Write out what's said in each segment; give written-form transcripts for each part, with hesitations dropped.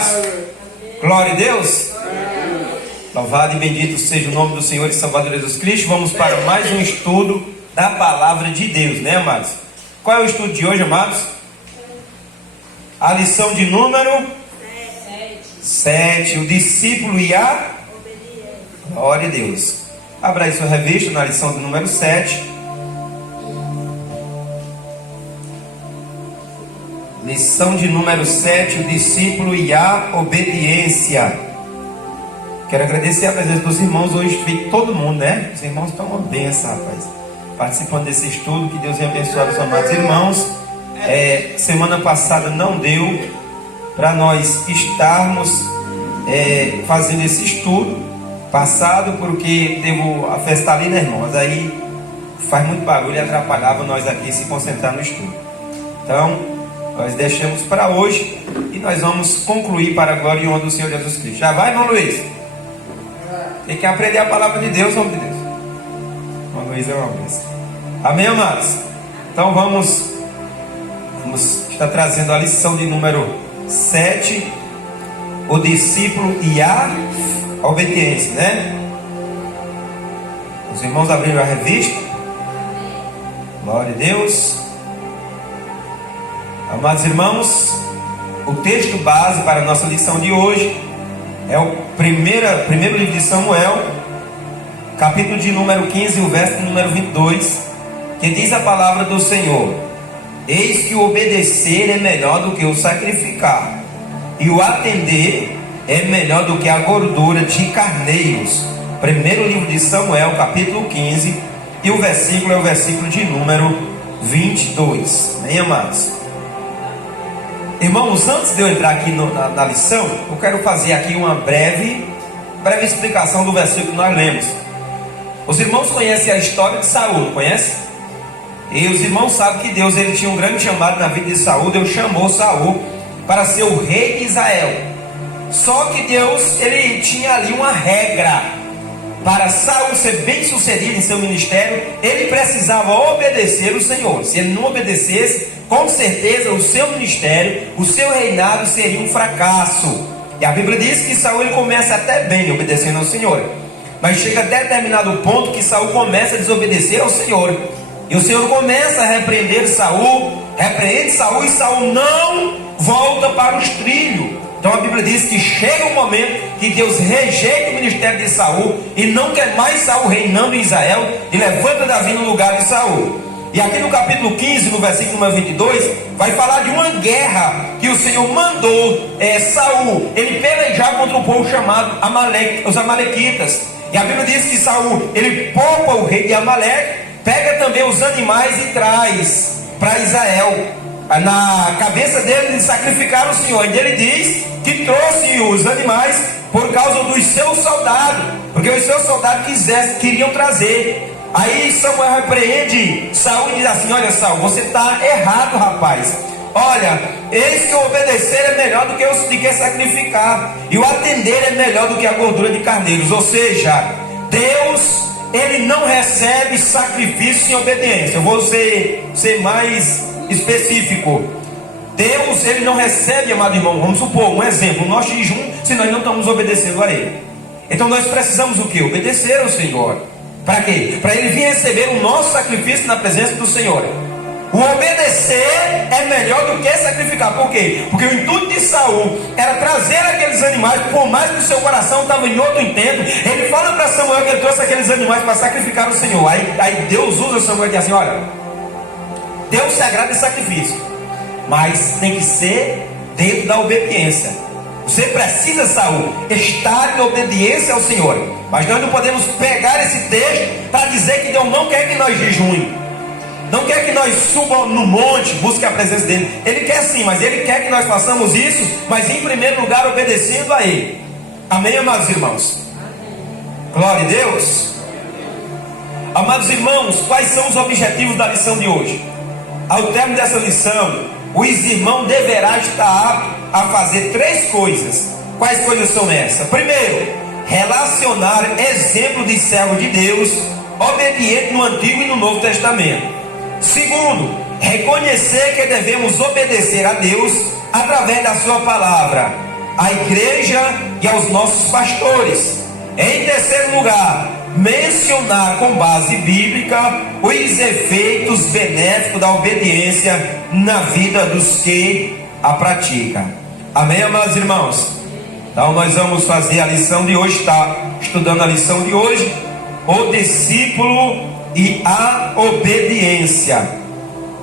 amados? Glória a Deus. Louvado e bendito seja o nome do Senhor e Salvador Jesus Cristo. Vamos para mais um estudo da palavra de Deus, né, amados? Qual é o estudo de hoje, amados? A lição de número 7. O discípulo e a obediência. Glória a Deus. Abra aí sua revista na lição de número 7. Lição de número 7, o discípulo e a obediência. Quero agradecer a presença dos irmãos hoje, todo mundo, né? Os irmãos estão uma benção, rapaz, participando desse estudo. Que Deus venha abençoar os amados irmãos. Semana passada não deu para nós estarmos fazendo esse estudo passado, porque devo a festa ali, né, irmãos? Aí faz muito barulho e atrapalhava nós aqui se concentrar no estudo. Então nós deixamos para hoje e nós vamos concluir para a glória e honra do Senhor Jesus Cristo. Já vai, irmão Luiz? Tem que aprender a palavra de Deus, homem de Deus. Irmão Luiz é uma bênção. Amém, amados? Então vamos estar trazendo a lição de número 7, o discípulo e a obediência, né? Os irmãos abriram a revista. Glória a Deus. Amados irmãos, o texto base para a nossa lição de hoje é o primeiro livro de Samuel, capítulo de número 15, o verso de número 22, que diz a palavra do Senhor: eis que o obedecer é melhor do que o sacrificar, e o atender é melhor do que a gordura de carneiros. Primeiro livro de Samuel, capítulo 15, e o versículo é o versículo de número 22. Amém, amados? Irmãos, antes de eu entrar aqui na lição, eu quero fazer aqui uma breve explicação do versículo que nós lemos. Os irmãos conhecem a história de Saul, conhece? E os irmãos sabem que Deus ele tinha um grande chamado na vida de Saul. Deus chamou Saul para ser o rei de Israel. Só que Deus ele tinha ali uma regra. Para Saul ser bem sucedido em seu ministério, ele precisava obedecer o Senhor. Se ele não obedecesse, com certeza o seu ministério, o seu reinado seria um fracasso. E a Bíblia diz que Saul ele começa até bem obedecendo ao Senhor, mas chega a determinado ponto que Saul começa a desobedecer ao Senhor. E o Senhor começa a repreender Saul, repreende Saul, e Saul não volta para os trilhos. Então a Bíblia diz que chega um momento que Deus rejeita o ministério de Saul e não quer mais Saul reinando em Israel, e levanta Davi no lugar de Saul. E aqui no capítulo 15, no versículo número 22, vai falar de uma guerra que o Senhor mandou Saul ele pelejar contra um povo chamado os amalequitas. E a Bíblia diz que Saul ele poupa o rei de Amaleque, pega também os animais e traz para Israel. Na cabeça dele de sacrificar o Senhor. E ele diz que trouxe os animais por causa dos seus soldados, porque os seus soldados queriam trazer. Aí Samuel repreende Saul e diz assim: olha, Saul, você está errado, rapaz. Olha, eis que o obedecer é melhor do que sacrificar, e o atender é melhor do que a gordura de carneiros. Ou seja, Deus ele não recebe sacrifício sem obediência. Eu vou ser mais específico. Deus ele não recebe, amado irmão, vamos supor um exemplo, o nosso jejum, se nós não estamos obedecendo a Ele. Então nós precisamos o que? Obedecer ao Senhor. Para quê? Para Ele vir receber o nosso sacrifício na presença do Senhor. O obedecer é melhor do que sacrificar. Por quê? Porque o intuito de Saul era trazer aqueles animais, por mais que o seu coração estava em outro intento. Ele fala para Samuel que ele trouxe aqueles animais para sacrificar o Senhor. Aí Deus usa Samuel e diz assim: olha, Deus se agrada em sacrifício, mas tem que ser dentro da obediência. Você precisa, Saul, estar em obediência ao Senhor. Mas nós não podemos pegar esse texto para dizer que Deus não quer que nós jejuem, não quer que nós subamos no monte, busque a presença dele. Ele quer sim, mas ele quer que nós façamos isso, mas em primeiro lugar obedecendo a Ele. Amém, amados irmãos? Glória a Deus. Amados irmãos, quais são os objetivos da lição de hoje? Ao término dessa lição, o irmão deverá estar apto a fazer 3 coisas. Quais coisas são essas? Primeiro, relacionar exemplo de servo de Deus, obediente no Antigo e no Novo Testamento. Segundo, reconhecer que devemos obedecer a Deus através da sua palavra. à igreja e aos nossos pastores. Em terceiro lugar, mencionar com base bíblica os efeitos benéficos da obediência na vida dos que a praticam. Amém, amados irmãos? Então nós vamos fazer a lição de hoje, está estudando a lição de hoje, o discípulo e a obediência.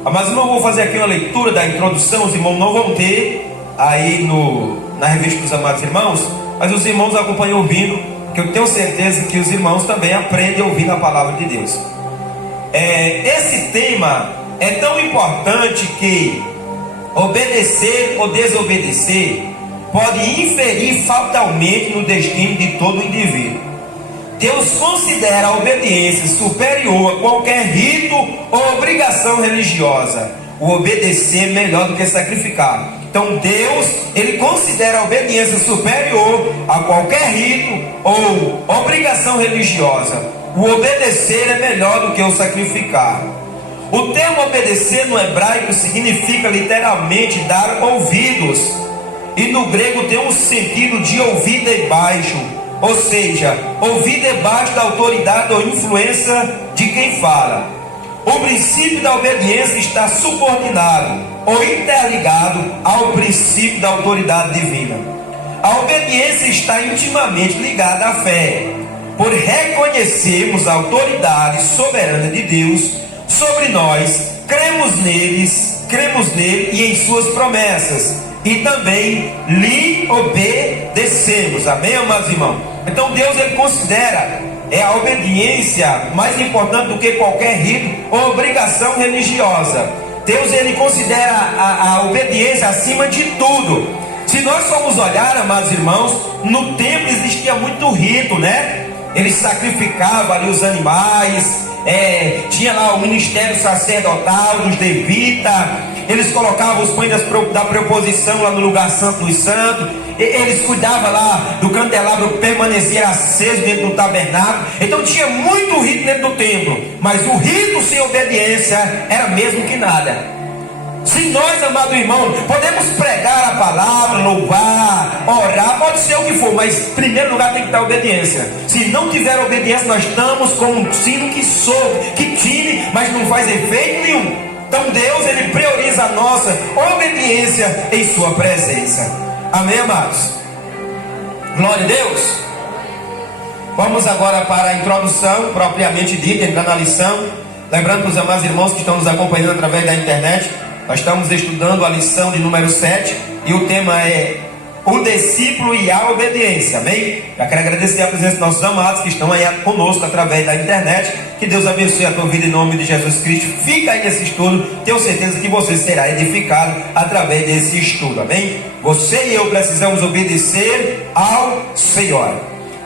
Mas irmão, vou fazer aqui uma leitura da introdução. Os irmãos não vão ter aí na revista dos amados irmãos, mas os irmãos acompanham ouvindo, que eu tenho certeza que os irmãos também aprendem ouvindo a palavra de Deus. Esse tema é tão importante que obedecer ou desobedecer pode inferir fatalmente no destino de todo indivíduo. Deus considera a obediência superior a qualquer rito ou obrigação religiosa. O obedecer melhor do que sacrificar. Então Deus, Ele considera a obediência superior a qualquer rito ou obrigação religiosa. O obedecer é melhor do que o sacrificar. O termo obedecer no hebraico significa literalmente dar ouvidos. E no grego tem um sentido de ouvir debaixo. Ou seja, ouvir debaixo da autoridade ou influência de quem fala. O princípio da obediência está subordinado ou interligado ao princípio da autoridade divina. A obediência está intimamente ligada à fé, por reconhecermos a autoridade soberana de Deus sobre nós, cremos nele e em suas promessas, e também lhe obedecemos. Amém, amados irmãos? Então Deus, Ele considera a obediência mais importante do que qualquer rito ou obrigação religiosa. Deus, Ele considera a obediência acima de tudo. Se nós formos olhar, amados irmãos, no templo existia muito rito, né? Eles sacrificavam ali os animais, tinha lá o ministério sacerdotal dos levitas. Eles colocavam os pães da preposição lá no lugar santo dos santos. Eles cuidavam lá do candelabro permanecer aceso dentro do tabernáculo. Então tinha muito rito dentro do templo, mas o rito sem obediência era mesmo que nada. Se nós, amado irmão, podemos pregar a palavra, louvar, orar, pode ser o que for, mas em primeiro lugar tem que ter obediência. Se não tiver obediência, nós estamos com um sino que soa, que tire, mas não faz efeito nenhum. Então Deus, Ele prioriza a nossa obediência em sua presença. Amém, amados? Glória a Deus. Vamos agora para a introdução propriamente dita, entrando na lição. Lembrando para os amados irmãos que estão nos acompanhando através da internet, nós estamos estudando a lição de número 7 e o tema é o discípulo e a obediência. Amém? Eu quero agradecer a presença dos nossos amados que estão aí conosco através da internet. Que Deus abençoe a tua vida em nome de Jesus Cristo. Fica aí nesse estudo, tenho certeza que você será edificado através desse estudo. Amém? Você e eu precisamos obedecer ao Senhor.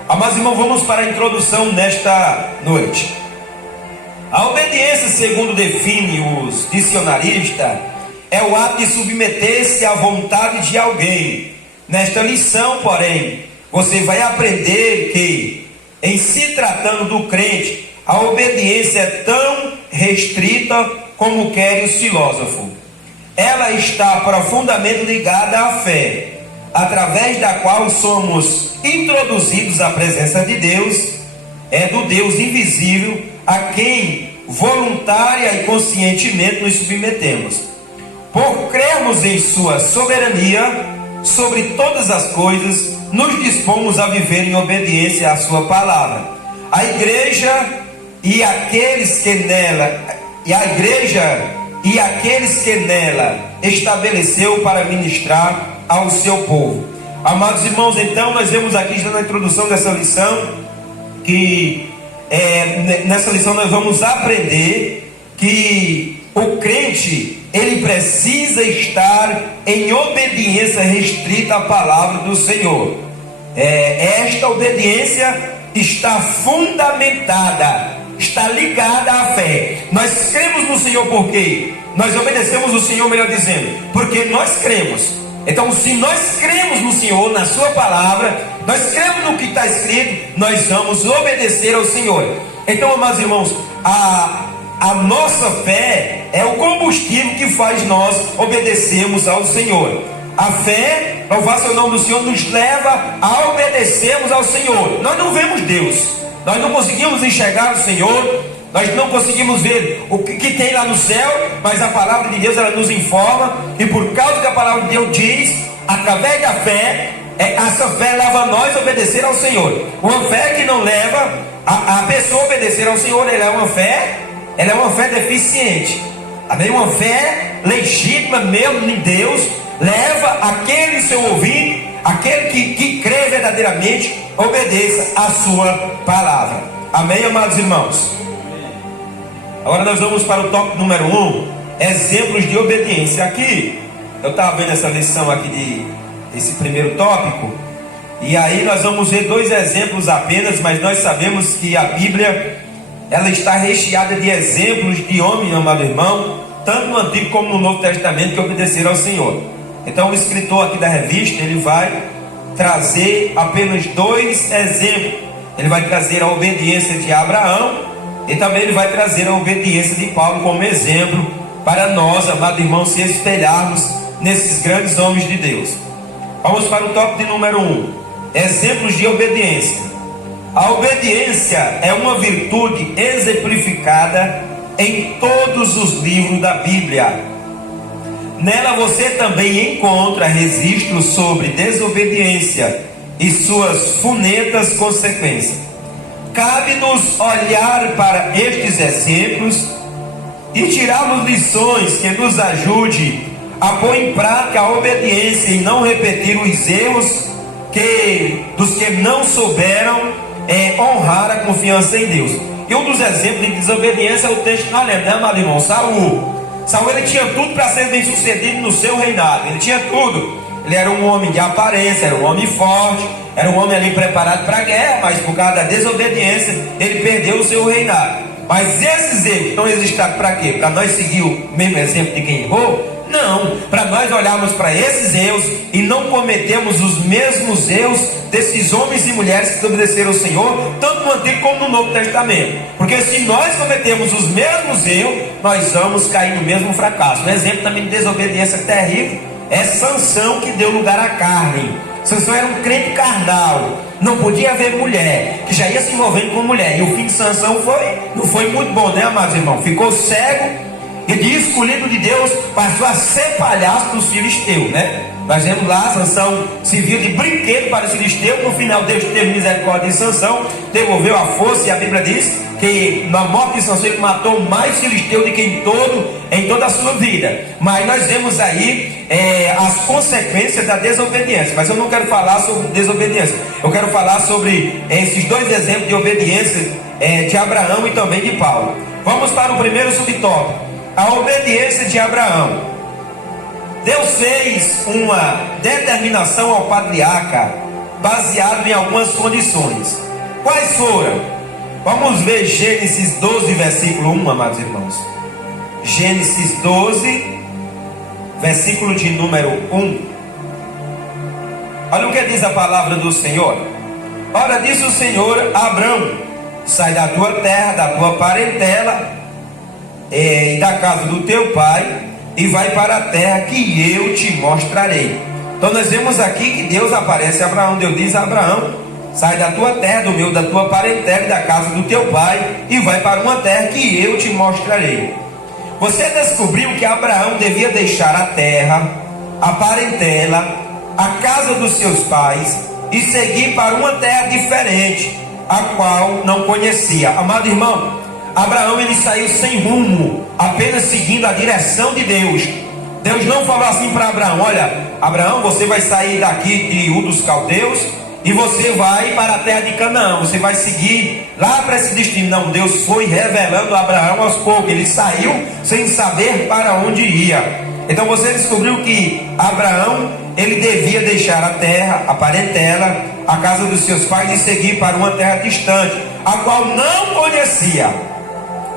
Amados irmãos, vamos para a introdução nesta noite. A obediência, segundo define os dicionaristas, é o ato de submeter-se à vontade de alguém. Nesta lição, porém, você vai aprender que, em se tratando do crente, a obediência é tão restrita como querem os filósofos. Ela está profundamente ligada à fé, através da qual somos introduzidos à presença de Deus, do Deus invisível, a quem voluntária e conscientemente nos submetemos. Por crermos em sua soberania sobre todas as coisas, nos dispomos a viver em obediência à sua palavra. A igreja e aqueles que nela estabeleceu para ministrar ao seu povo. Amados irmãos, então nós vemos aqui já na introdução dessa lição que nessa lição nós vamos aprender que o crente, ele precisa estar em obediência restrita à palavra do Senhor. Esta obediência está fundamentada, está ligada à fé. Nós cremos no Senhor por quê? Nós obedecemos o Senhor, melhor dizendo, porque nós cremos. Então, se nós cremos no Senhor, na sua palavra, nós cremos no que está escrito, nós vamos obedecer ao Senhor. Então, amados irmãos, a nossa fé é o combustível que faz nós obedecermos ao Senhor. A fé louvar seu nome do Senhor, nos leva a obedecermos ao Senhor. Nós não vemos Deus, nós não conseguimos enxergar o Senhor, nós não conseguimos ver o que tem lá no céu, mas a palavra de Deus, ela nos informa, e por causa que a palavra de Deus diz, através da fé, essa fé leva a nós a obedecer ao Senhor. Uma fé que não leva a pessoa a obedecer ao Senhor, ela é uma fé deficiente. Amém? Uma fé legítima mesmo em Deus leva aquele seu ouvinte, aquele que crê verdadeiramente, obedeça a sua palavra. Amém, amados irmãos? Agora nós vamos para o tópico número 1, exemplos de obediência. Aqui, eu estava vendo essa lição aqui desse primeiro tópico, e aí nós vamos ver 2 exemplos apenas, mas nós sabemos que a Bíblia, ela está recheada de exemplos de homens, amado irmão, tanto no Antigo como no Novo Testamento, que obedeceram ao Senhor. Então o escritor aqui da revista, ele vai trazer apenas 2 exemplos. Ele vai trazer a obediência de Abraão, e também ele vai trazer a obediência de Paulo como exemplo para nós, amado irmão, se espelharmos nesses grandes homens de Deus. Vamos para o tópico de número 1, exemplos de obediência. A obediência é uma virtude exemplificada em todos os livros da Bíblia. Nela você também encontra registros sobre desobediência e suas funestas consequências. Cabe-nos olhar para estes exemplos e tirarmos lições que nos ajude a pôr em prática a obediência e não repetir os erros dos que não souberam honrar a confiança em Deus. E um dos exemplos de desobediência é o texto que nós lemos, né, amado irmão? Saul, ele tinha tudo para ser bem sucedido no seu reinado, ele tinha tudo. Ele era um homem de aparência, era um homem forte, era um homem ali preparado para a guerra, mas por causa da desobediência, ele perdeu o seu reinado. Mas esses erros estão registrados para quê? Para nós seguir o mesmo exemplo de quem errou? Não, para nós olharmos para esses erros e não cometermos os mesmos erros desses homens e mulheres que obedeceram ao Senhor, tanto no Antigo como no Novo Testamento. Porque se nós cometemos os mesmos erros, nós vamos cair no mesmo fracasso. Um exemplo também de desobediência terrível é Sansão, que deu lugar à carne. Sansão era um crente carnal, não podia haver mulher, que já ia se envolvendo com mulher, e o fim de Sansão não foi muito bom, né, amados irmãos? Ficou cego, e de escolhido de Deus passou a ser palhaço dos filisteus, né? Nós vemos lá, Sansão se viu de brinquedo para os filisteus. No final Deus teve misericórdia de Sansão, devolveu a força, e a Bíblia diz que na morte de Sansão ele matou mais filisteu do que em toda a sua vida. Mas nós vemos aí as consequências da desobediência. Mas eu não quero falar sobre desobediência, eu quero falar sobre esses 2 exemplos de obediência de Abraão e também de Paulo. Vamos para o primeiro subtópico, a obediência de Abraão. Deus fez uma determinação ao patriarca baseado em algumas condições. Quais foram? Vamos ver Gênesis 12, versículo 1, amados irmãos. Gênesis 12, versículo de número 1. Olha o que diz a palavra do Senhor. Ora, disse o Senhor a Abrão: sai da tua terra, da tua parentela e da casa do teu pai, e vai para a terra que eu te mostrarei. Então nós vemos aqui que Deus aparece a Abraão. Deus diz a Abraão: sai da tua terra, da tua parentela e da casa do teu pai, e vai para uma terra que eu te mostrarei. Você descobriu que Abraão devia deixar a terra, a parentela, a casa dos seus pais e seguir para uma terra diferente, a qual não conhecia. Amado irmão, Abraão, ele saiu sem rumo, apenas seguindo a direção de Deus. Deus não falou assim para Abraão: olha, Abraão, você vai sair daqui de Ur dos Caldeus e você vai para a terra de Canaã, você vai seguir lá para esse destino. Não, Deus foi revelando a Abraão aos poucos. Ele saiu sem saber para onde ia. Então você descobriu que Abraão, ele devia deixar a terra, a parentela, a casa dos seus pais e seguir para uma terra distante, a qual não conhecia.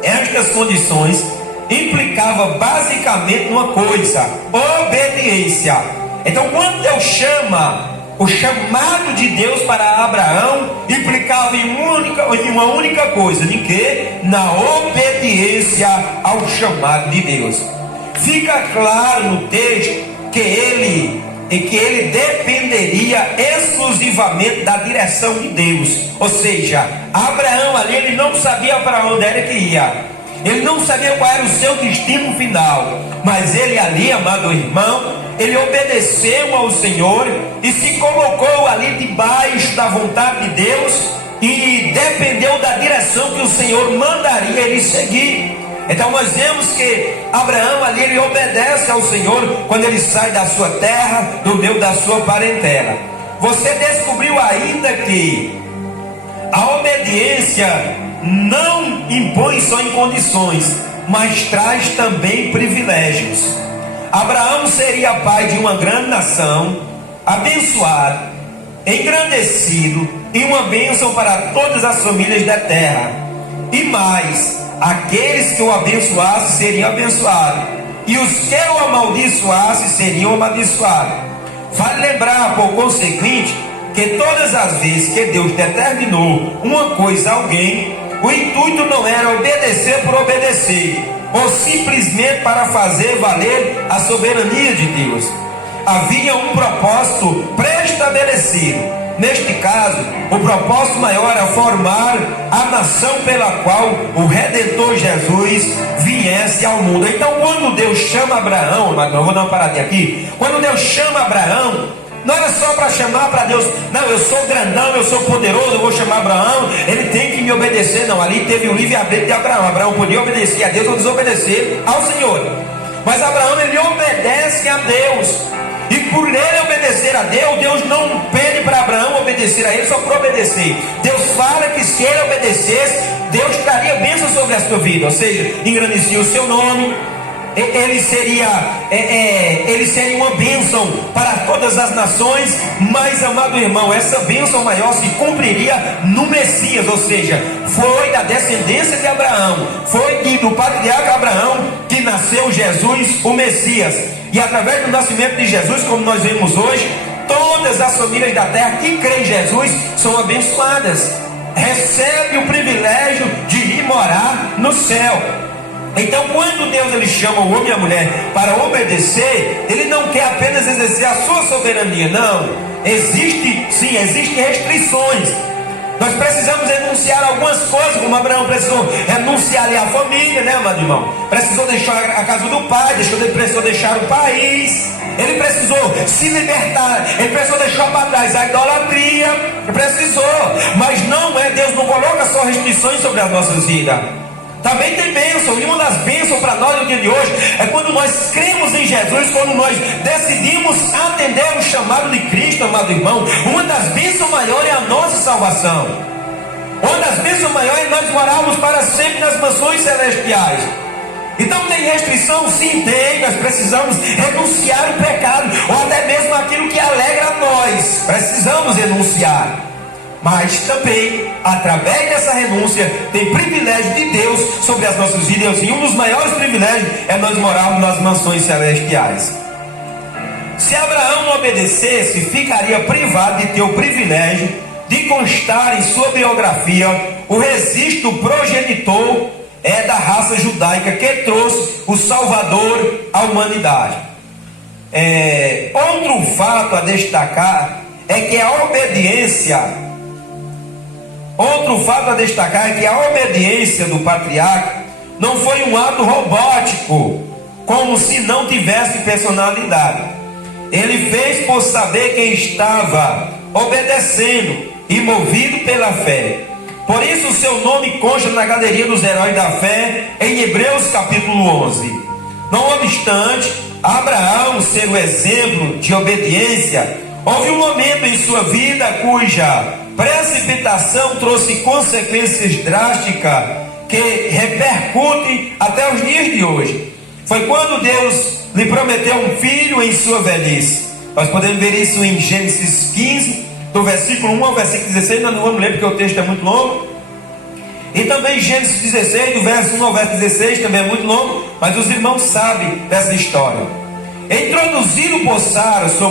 Estas condições implicavam basicamente uma coisa: obediência. Então quando Deus chama, o chamado de Deus para Abraão implicava em uma única coisa: de quê? Na obediência ao chamado de Deus. Fica claro no texto que ele em que ele dependeria exclusivamente da direção de Deus. Ou seja, Abraão ali, ele não sabia para onde era que ia, ele não sabia qual era o seu destino final, mas ele ali, amado irmão, ele obedeceu ao Senhor e se colocou ali debaixo da vontade de Deus e dependeu da direção que o Senhor mandaria ele seguir. Então nós vemos que Abraão ali, ele obedece ao Senhor quando ele sai da sua terra, do meio da sua parentela. Você descobriu ainda que a obediência não impõe só em condições, mas traz também privilégios. Abraão seria pai de uma grande nação, abençoado, engrandecido e uma bênção para todas as famílias da terra. E mais, aqueles que o abençoassem seriam abençoados, e os que o amaldiçoassem seriam amaldiçoados. Vale lembrar, por conseguinte, que todas as vezes que Deus determinou uma coisa a alguém, o intuito não era obedecer por obedecer, ou simplesmente para fazer valer a soberania de Deus. Havia um propósito pré-estabelecido. Neste caso, o propósito maior era formar a nação pela qual o Redentor Jesus viesse ao mundo. Então, quando Deus chama Abraão, mas não vou dar uma paradinha aqui. Quando Deus chama Abraão, não era só para chamar para Deus, não, eu sou grandão, eu sou poderoso, eu vou chamar Abraão, ele tem que me obedecer. Não, ali teve o livre-arbítrio de Abraão. Abraão podia obedecer a Deus ou desobedecer ao Senhor. Mas Abraão, ele obedece a Deus. E por ele obedecer a Deus, Deus não pede para Abraão obedecer a ele só por obedecer. Deus fala que se ele obedecesse, Deus traria bênção sobre a sua vida. Ou seja, engrandecia o seu nome. Ele seria uma bênção para todas as nações. Mas, amado irmão, essa bênção maior se cumpriria no Messias. Ou seja, foi da descendência de Abraão, foi do patriarca Abraão que nasceu Jesus, o Messias. E através do nascimento de Jesus, como nós vemos hoje, todas as famílias da terra que creem em Jesus são abençoadas, recebem o privilégio de ir morar no céu. Então, quando Deus ele chama o homem e a mulher para obedecer, ele não quer apenas exercer a sua soberania, não. Existem restrições. Nós precisamos renunciar a algumas coisas, como Abraão precisou renunciar ali à família, né, amado irmão? Precisou deixar a casa do pai, precisou deixar o país, ele precisou se libertar, ele precisou deixar para trás a idolatria, mas não é, Deus não coloca só restrições sobre as nossas vidas. Também tem bênção, e uma das bênçãos para nós no dia de hoje é quando nós cremos em Jesus, quando nós decidimos atender o chamado de Cristo, amado irmão. Uma das bênçãos maiores é a nossa salvação. Uma das bênçãos maiores é nós morarmos para sempre nas mansões celestiais. Então tem restrição? Sim, tem. Nós precisamos renunciar o pecado, ou até mesmo aquilo que alegra a nós. Precisamos renunciar. Mas também, através dessa renúncia, tem privilégio de Deus sobre as nossas vidas. E um dos maiores privilégios é nós morarmos nas mansões celestiais. Se Abraão não obedecesse, ficaria privado de ter o privilégio de constar em sua biografia o registro progenitor da raça judaica que trouxe o Salvador à humanidade. Outro fato a destacar é que a obediência do patriarca não foi um ato robótico, como se não tivesse personalidade. Ele fez por saber quem estava obedecendo e movido pela fé. Por isso o seu nome consta na galeria dos heróis da fé em Hebreus capítulo 11. Não obstante Abraão ser o exemplo de obediência, houve um momento em sua vida cuja precipitação trouxe consequências drásticas que repercutem até os dias de hoje. Foi quando Deus lhe prometeu um filho em sua velhice. Nós podemos ver isso em Gênesis 15, do versículo 1 ao versículo 16. Não vamos ler porque o texto é muito longo. E também Gênesis 16, do verso 1 ao verso 16, também é muito longo, mas os irmãos sabem dessa história. Induzido por Sara, sua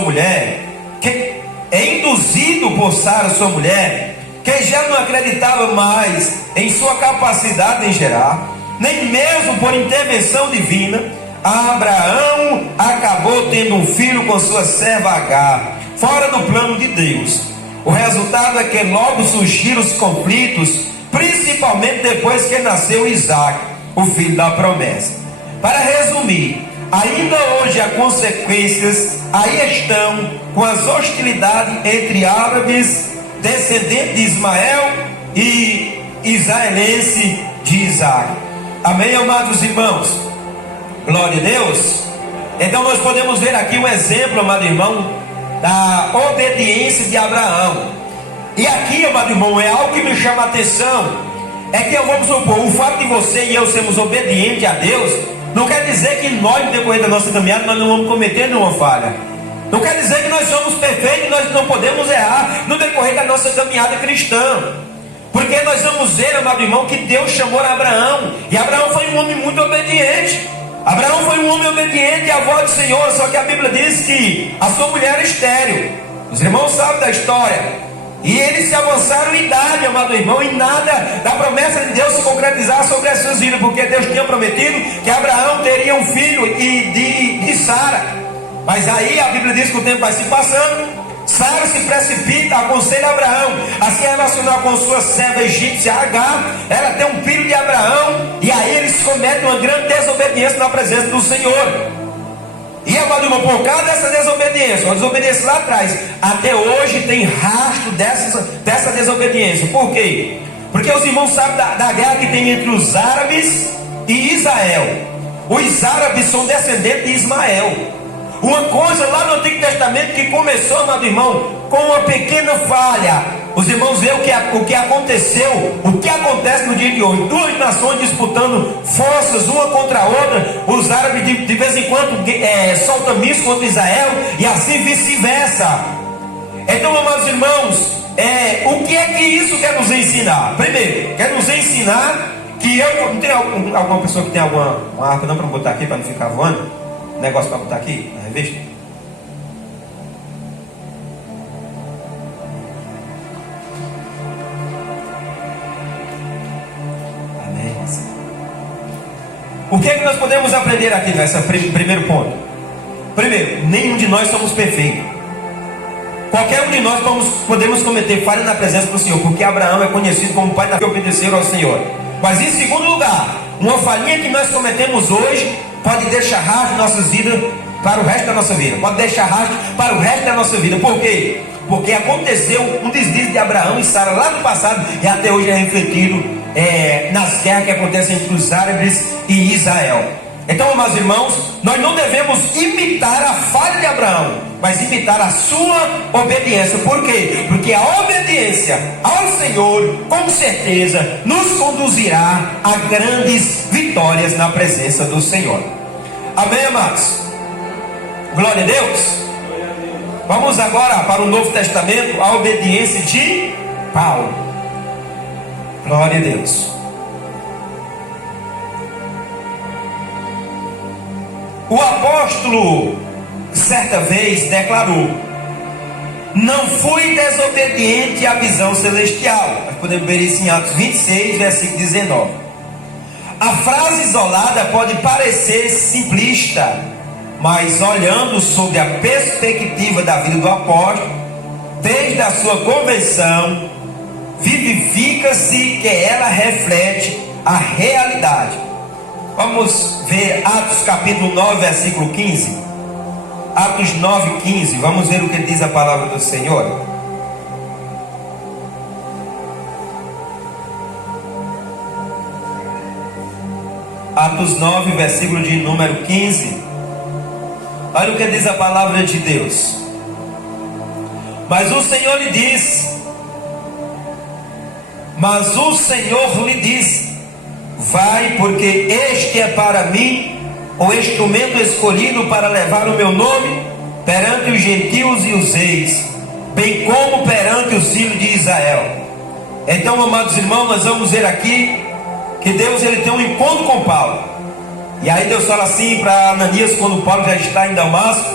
mulher, que já não acreditava mais em sua capacidade em gerar, nem mesmo por intervenção divina, Abraão acabou tendo um filho com sua serva Agar, fora do plano de Deus. O resultado é que logo surgiram os conflitos, principalmente depois que nasceu Isaac, o filho da promessa. Para resumir, ainda hoje há consequências, aí estão com as hostilidades entre árabes, descendentes de Ismael, e israelense de Isaac. Amém, amados irmãos? Glória a Deus. Então nós podemos ver aqui um exemplo, amado irmão, da obediência de Abraão. E aqui, amado irmão, é algo que me chama a atenção. É que vamos supor, o fato de você e eu sermos obedientes a Deus não quer dizer que nós, no decorrer da nossa caminhada, nós não vamos cometer nenhuma falha. Não quer dizer que nós somos perfeitos e nós não podemos errar no decorrer da nossa caminhada cristã. Porque nós vamos ver, amado irmão, que Deus chamou Abraão. E Abraão foi um homem muito obediente. Abraão foi um homem obediente à voz do Senhor. Só que a Bíblia diz que a sua mulher era estéril. Os irmãos sabem da história. E eles se avançaram em idade, amado irmão, e nada da promessa de Deus se concretizar sobre as suas vidas, porque Deus tinha prometido que Abraão teria um filho de Sara. Mas aí a Bíblia diz que o tempo vai se passando, Sara se precipita, aconselha Abraão a se relacionar com sua serva egípcia Agar. Ela tem um filho de Abraão, e aí eles cometem uma grande desobediência na presença do Senhor. E amado irmão, por causa dessa desobediência, uma desobediência lá atrás, até hoje tem rastro dessa desobediência. Por quê? Porque os irmãos sabem da guerra que tem entre os árabes e Israel. Os árabes são descendentes de Ismael. Uma coisa lá no Antigo Testamento que começou, amado irmão, com uma pequena falha. Os irmãos veem o que aconteceu, o que acontece no dia de hoje. Duas nações disputando forças uma contra a outra. Os árabes de vez em quando soltam mísseis contra Israel, e assim vice-versa. Então, amados irmãos, o que é que isso quer nos ensinar? Primeiro, quer nos ensinar que não tem alguma pessoa que tem alguma harpa não para botar aqui, para não ficar voando? Negócio para botar aqui na revista? Amém. O que é que nós podemos aprender aqui nesse primeiro ponto? Primeiro, nenhum de nós somos perfeitos. Qualquer um de nós podemos cometer falha na presença do Senhor, porque Abraão é conhecido como pai da que obedeceram ao Senhor. Mas em segundo lugar, uma falhinha que nós cometemos hoje pode deixar rastro em nossas vidas para o resto da nossa vida. Pode deixar rastro para o resto da nossa vida. Por quê? Porque aconteceu um deslize de Abraão e Sara lá no passado, e até hoje é refletido nas guerras que acontecem entre os árabes e Israel. Então, amados irmãos, nós não devemos imitar a falha de Abraão, mas imitar a sua obediência. Por quê? Porque a obediência ao Senhor, com certeza, nos conduzirá a grandes vitórias na presença do Senhor. Amém, amados? Glória a Deus. Vamos agora para o Novo Testamento, a obediência de Paulo. Glória a Deus. O apóstolo certa vez declarou: não fui desobediente à visão celestial. Nós podemos ver isso em Atos 26, versículo 19. A frase isolada pode parecer simplista, mas olhando sobre a perspectiva da vida do apóstolo, desde a sua conversão, vivifica-se que ela reflete a realidade. Vamos ver Atos capítulo 9, versículo 15. Atos 9, 15. Vamos ver o que diz a palavra do Senhor. Atos 9, versículo de número 15. Olha o que diz a palavra de Deus. Mas o Senhor lhe disse: vai, porque este é para mim o instrumento escolhido para levar o meu nome perante os gentios e os reis, bem como perante os filhos de Israel. Então, amados irmãos, nós vamos ver aqui que Deus ele tem um encontro com Paulo. E aí Deus fala assim para Ananias, quando Paulo já está em Damasco,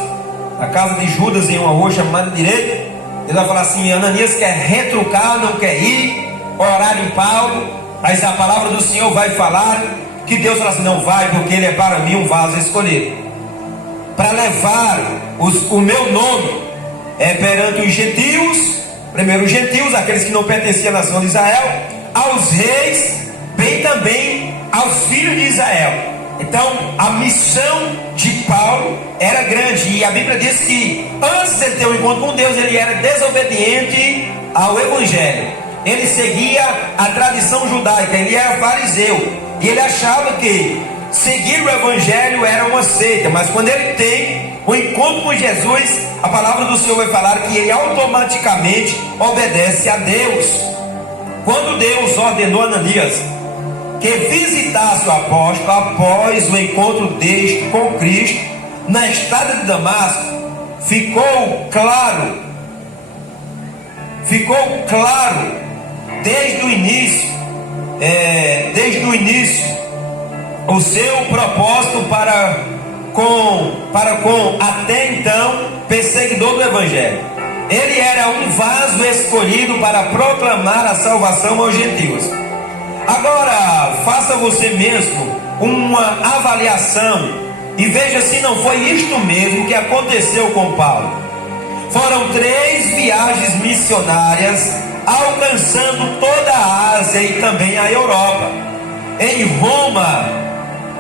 na casa de Judas, em uma rua chamada Direita. Ele vai falar assim: Ananias quer retrucar, não quer ir orar em Paulo, mas a palavra do Senhor vai falar que Deus fala assim: não vai, porque ele é para mim um vaso escolhido, para levar o meu nome perante os gentios, primeiro os gentios, aqueles que não pertenciam à nação de Israel, aos reis, bem também aos filhos de Israel. Então a missão de Paulo era grande, e a Bíblia diz que antes de ter um encontro com Deus, ele era desobediente ao Evangelho. Ele seguia a tradição judaica, ele era fariseu, e ele achava que seguir o Evangelho era uma seita. Mas quando ele tem o encontro com Jesus, a palavra do Senhor vai falar que ele automaticamente obedece a Deus. Quando Deus ordenou a Ananias que visitasse o apóstolo após o encontro deste com Cristo na estrada de Damasco, ficou claro desde o início o seu propósito para com até então perseguidor do Evangelho. Ele era um vaso escolhido para proclamar a salvação aos gentios. Agora, faça você mesmo uma avaliação e veja se não foi isto mesmo que aconteceu com Paulo. Foram 3 viagens missionárias, alcançando toda a Ásia e também a Europa. Em Roma,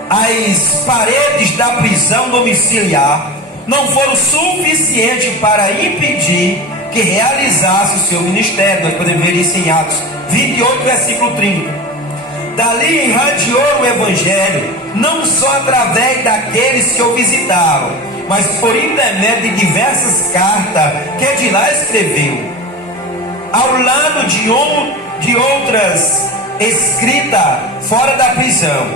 as paredes da prisão domiciliar não foram suficientes para impedir que realizasse o seu ministério. Nós podemos ver isso em Atos 28, versículo 30. Dali irradiou o Evangelho, não só através daqueles que o visitavam, mas por intermédio de diversas cartas que de lá escreveu, ao lado de outras escritas fora da prisão.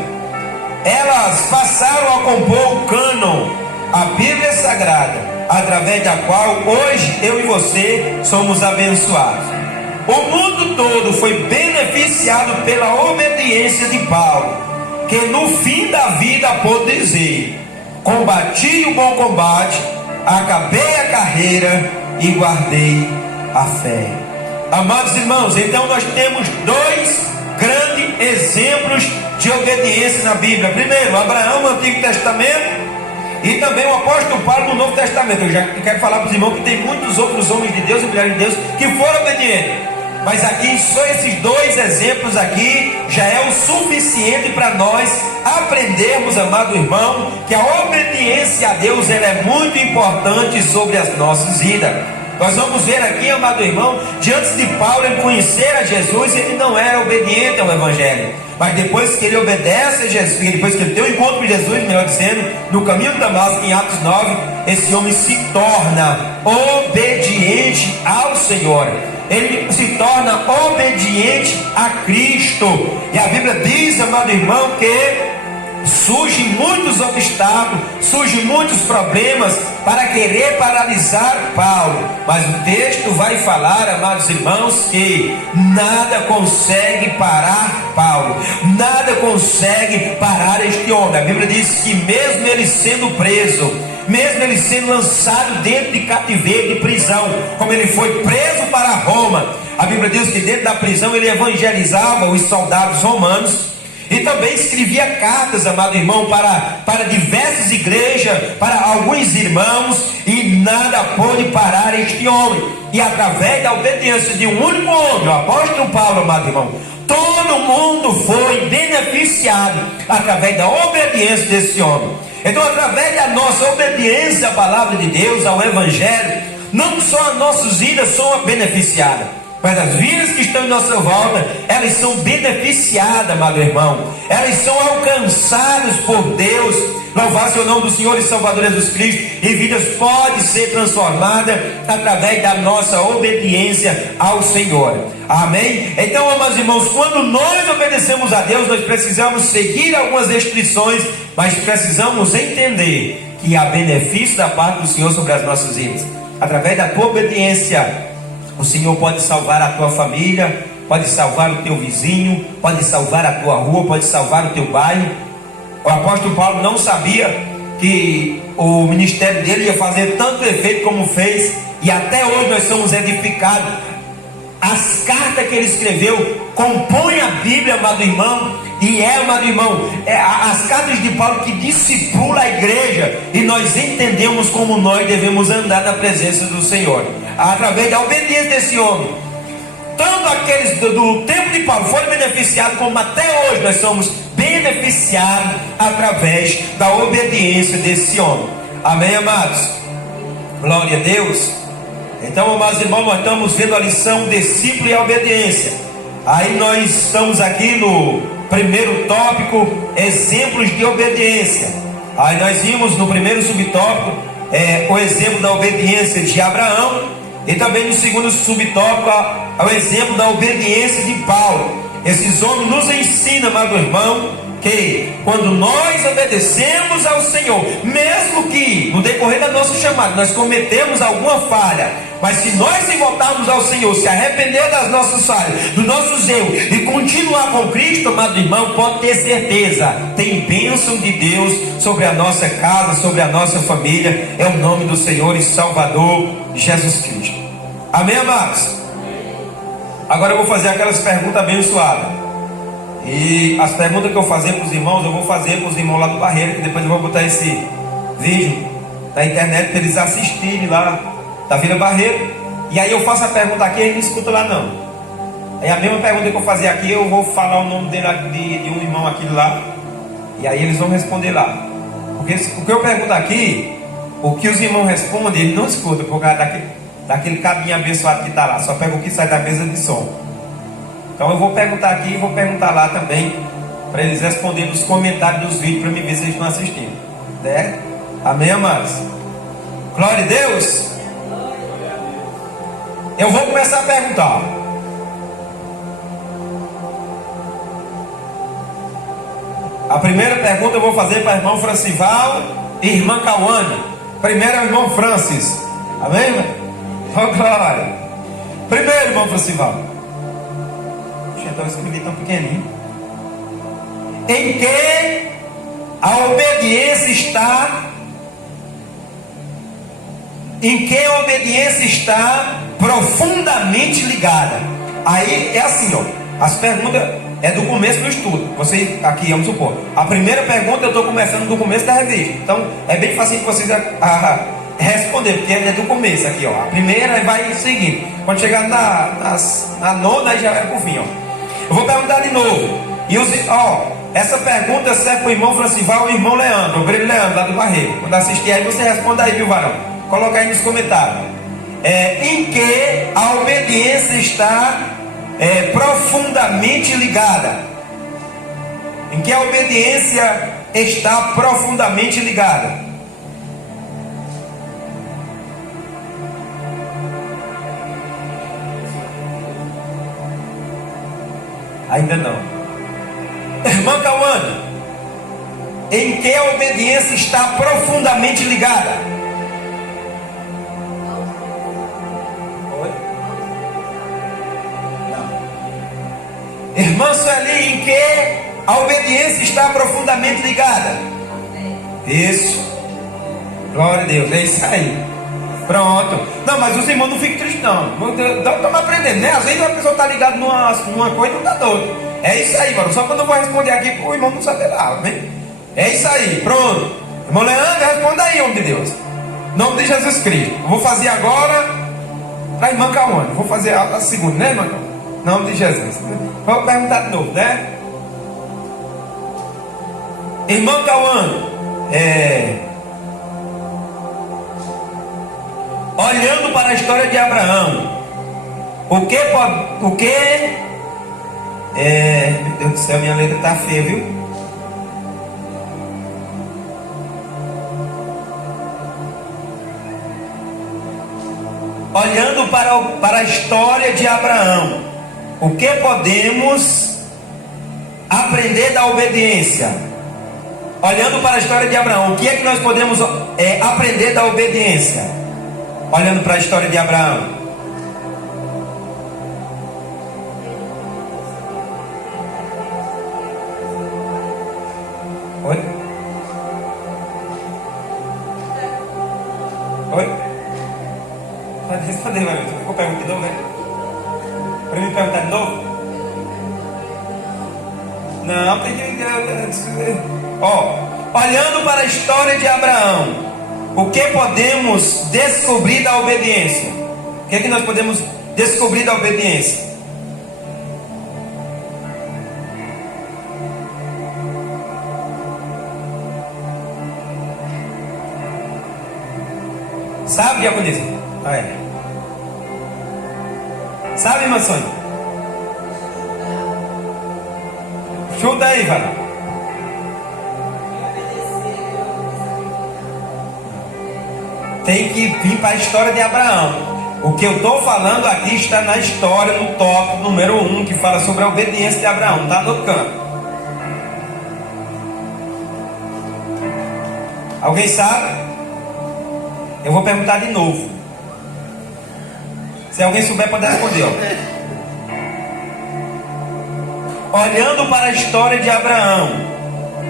Elas passaram a compor o cânon, a Bíblia Sagrada, através da qual hoje eu e você somos abençoados. O mundo todo foi beneficiado pela obediência de Paulo, que no fim da vida pôde dizer: combati o bom combate, acabei a carreira e guardei a fé. Amados irmãos, então nós temos 2 grandes exemplos de obediência na Bíblia. Primeiro, Abraão no Antigo Testamento, e também o apóstolo Paulo no Novo Testamento. Eu quero falar para os irmãos que tem muitos outros homens de Deus e mulheres de Deus que foram obedientes, mas aqui só esses 2 exemplos aqui já é o suficiente para nós aprendermos, amado irmão, que a obediência a Deus ela é muito importante sobre as nossas vidas. Nós vamos ver aqui, amado irmão, que antes de Paulo ele conhecer a Jesus, ele não era obediente ao Evangelho. Mas depois que ele obedece a Jesus, depois que ele tem o encontro com Jesus, melhor dizendo, no caminho de Damasco, em Atos 9, esse homem se torna obediente ao Senhor. Ele se torna obediente a Cristo. E a Bíblia diz, amado irmão, que surgem muitos obstáculos, surgem muitos problemas para querer paralisar Paulo. Mas o texto vai falar, amados irmãos, que nada consegue parar Paulo, nada consegue parar este homem. A Bíblia diz que mesmo ele sendo preso, mesmo ele sendo lançado dentro de cativeiro, de prisão, como ele foi preso para Roma, a Bíblia diz que dentro da prisão ele evangelizava os soldados romanos. E também escrevia cartas, amado irmão, para diversas igrejas, para alguns irmãos, e nada pôde parar este homem. E através da obediência de um único homem, o apóstolo Paulo, amado irmão, todo mundo foi beneficiado através da obediência desse homem. Então, através da nossa obediência à palavra de Deus, ao Evangelho, não só as nossas vidas são beneficiadas, mas as vidas que estão em nossa volta, elas são beneficiadas, amado irmão. Elas são alcançadas por Deus. Louvado seja o nome do Senhor e Salvador Jesus Cristo. E vidas podem ser transformadas através da nossa obediência ao Senhor. Amém? Então, amados irmãos, quando nós obedecemos a Deus, nós precisamos seguir algumas restrições, mas precisamos entender que há benefício da parte do Senhor sobre as nossas vidas. Através da tua obediência, o Senhor pode salvar a tua família, pode salvar o teu vizinho, pode salvar a tua rua, pode salvar o teu bairro. O apóstolo Paulo não sabia que o ministério dele ia fazer tanto efeito como fez, e até hoje nós somos edificados as cartas que ele escreveu compõem a Bíblia, amado irmão. E amado irmão, as cartas de Paulo que discipula a igreja. E nós entendemos como nós devemos andar na presença do Senhor, através da obediência desse homem. Tanto aqueles do tempo de Paulo foram beneficiados, como até hoje nós somos beneficiados através da obediência desse homem. Amém, amados? Glória a Deus. Então, amados irmãos, nós estamos vendo a lição discípulo e a obediência. Aí nós estamos aqui no primeiro tópico, exemplos de obediência. Aí nós vimos no primeiro subtópico o exemplo da obediência de Abraão, e também no segundo subtópico o exemplo da obediência de Paulo. Esses homens nos ensinam, amado irmão, que quando nós obedecemos ao Senhor, mesmo que no decorrer da nossa chamada nós cometemos alguma falha, mas se nós se voltarmos ao Senhor, se arrepender das nossas falhas, dos nossos erros e continuar com Cristo, amado irmão, pode ter certeza, tem bênção de Deus sobre a nossa casa, sobre a nossa família. É o nome do Senhor e Salvador Jesus Cristo. Amém, amados? Agora eu vou fazer aquelas perguntas abençoadas. E as perguntas que eu fazer para os irmãos, eu vou fazer para os irmãos lá do Barreiro, que depois eu vou botar esse vídeo na internet para eles assistirem lá da Vila Barreiro. E aí eu faço a pergunta aqui e ele não escuta lá não. Aí a mesma pergunta que eu fazer aqui, eu vou falar o nome dele, de um irmão aqui lá, e aí eles vão responder lá. Porque o que eu pergunto aqui, o que os irmãos respondem, ele não escuta, por causa daquele cabinho abençoado que está lá. Só pega o que sai da mesa de som. Então eu vou perguntar aqui e vou perguntar lá também, para eles responderem nos comentários dos vídeos, para me ver se eles estão assistindo, né? Amém, amados? Glória a Deus. Eu vou começar a perguntar. A primeira pergunta eu vou fazer para o irmão Francival e irmã Cauane. Primeiro é o irmão Francis. Amém, irmão? Oh, glória. Primeiro, irmão Francival. Então escrevi tão pequenininho. Em que a obediência está? Em que a obediência está profundamente ligada? Aí é assim, ó. As perguntas é do começo do estudo. Vocês aqui, vamos supor, a primeira pergunta eu estou começando do começo da revista. Então é bem fácil de vocês responder, porque é do começo aqui, ó. A primeira vai seguindo. Quando chegar na nona, aí já vai pro fim, ó. Eu vou perguntar de novo. E essa pergunta serve para o irmão Francival e o irmão Leandro, o Grilo Leandro, lá do Barreiro. Quando assistir aí, você responde aí, viu, varão? Coloca aí nos comentários. Em que a obediência está profundamente ligada? Em que a obediência está profundamente ligada? Ainda não. Irmã Cauane, em que a obediência está profundamente ligada? Oi? Não. Irmã Sueli, em que a obediência está profundamente ligada? Isso. Glória a Deus, é isso aí. Pronto. Não, mas os irmãos não ficam tristes não. Estamos aprendendo, né? Às vezes a pessoa está ligada numa coisa e não está doido. É isso aí, mano. Só quando eu vou responder aqui, o irmão não sabe lá, né? É isso aí, pronto. Irmão Leandro, responda aí, homem de Deus. Em nome de Jesus Cristo. Eu vou fazer agora para a irmã Cauane. Vou fazer a segunda, né, irmã? Em nome de Jesus. Vou perguntar de novo, né? Irmã Cauane, olhando para a história de Abraão, meu Deus do céu, minha letra está feia, viu? Olhando para a história de Abraão, o que podemos aprender da obediência? Olhando para a história de Abraão, o que é que nós podemos aprender da obediência? Olhando para a história de Abraão. Oi? Oi? Pode responder, mas tu ficou perguntando, né? Para me perguntar de novo? Não, tem que... olhando para a história de Abraão, o que podemos descobrir da obediência? O que é que nós podemos descobrir da obediência? Sabe, diaconisa? Sabe, irmã Sônia? Chuta aí, vai. Tem que vir para a história de Abraão. O que eu estou falando aqui está na história, no tópico número 1, que fala sobre a obediência de Abraão. Não está no canto. Alguém sabe? Eu vou perguntar de novo. Se alguém souber, pode responder. Olhando para a história de Abraão,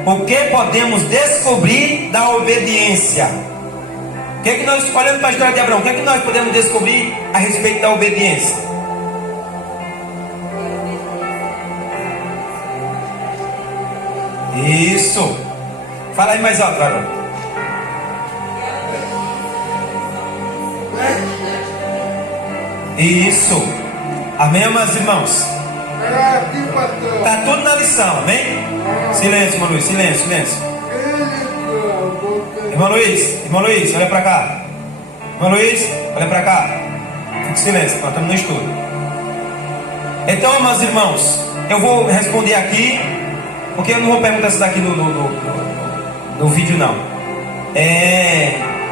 o que podemos descobrir da obediência? O que é que nós, olhando para a história de Abraão, o que é que nós podemos descobrir a respeito da obediência? Isso. Fala aí mais alto, varão. Isso. Amém, amados irmãos? Está tudo na lição, amém? Silêncio, irmão Luiz, silêncio. Irmão Luiz, olha para cá. Irmão Luiz, olha para cá. Fique silêncio, nós estamos no estudo. Então, amados irmãos, eu vou responder aqui, porque eu não vou perguntar isso daqui no vídeo, não.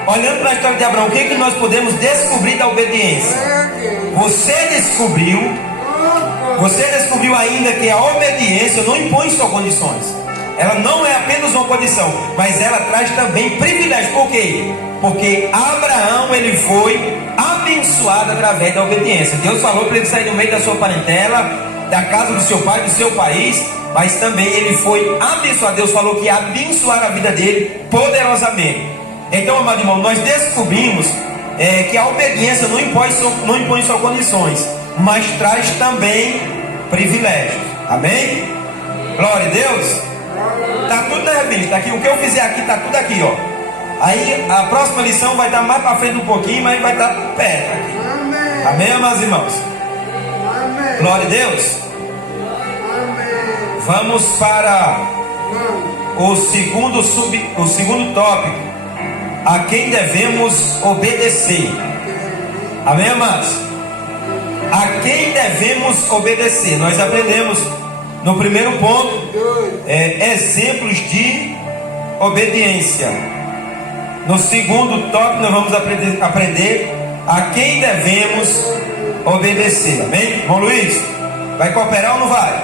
Olhando para a história de Abraão, o que é que nós podemos descobrir da obediência? Você descobriu ainda que a obediência não impõe só condições. Ela não é apenas uma condição, mas ela traz também privilégio. Por quê? Porque Abraão, ele foi abençoado através da obediência. Deus falou para ele sair do meio da sua parentela, da casa do seu pai, do seu país, mas também ele foi abençoado. Deus falou que ia abençoar a vida dele poderosamente. Então, amado irmão, nós descobrimos que a obediência não impõe só condições, mas traz também privilégios. Amém? Glória a Deus. Está tudo na revista aqui. O que eu fizer aqui está tudo aqui, ó. Aí a próxima lição vai estar mais para frente um pouquinho, mas vai estar perto aqui. Amém, amados irmãos? Glória a Deus. Vamos para o segundo tópico. A quem devemos obedecer? Amém, amados? A quem devemos obedecer? Nós aprendemos no primeiro ponto exemplos de obediência. No segundo tópico nós vamos aprender a quem devemos obedecer. Amém? Irmão Luiz, vai cooperar ou não vai?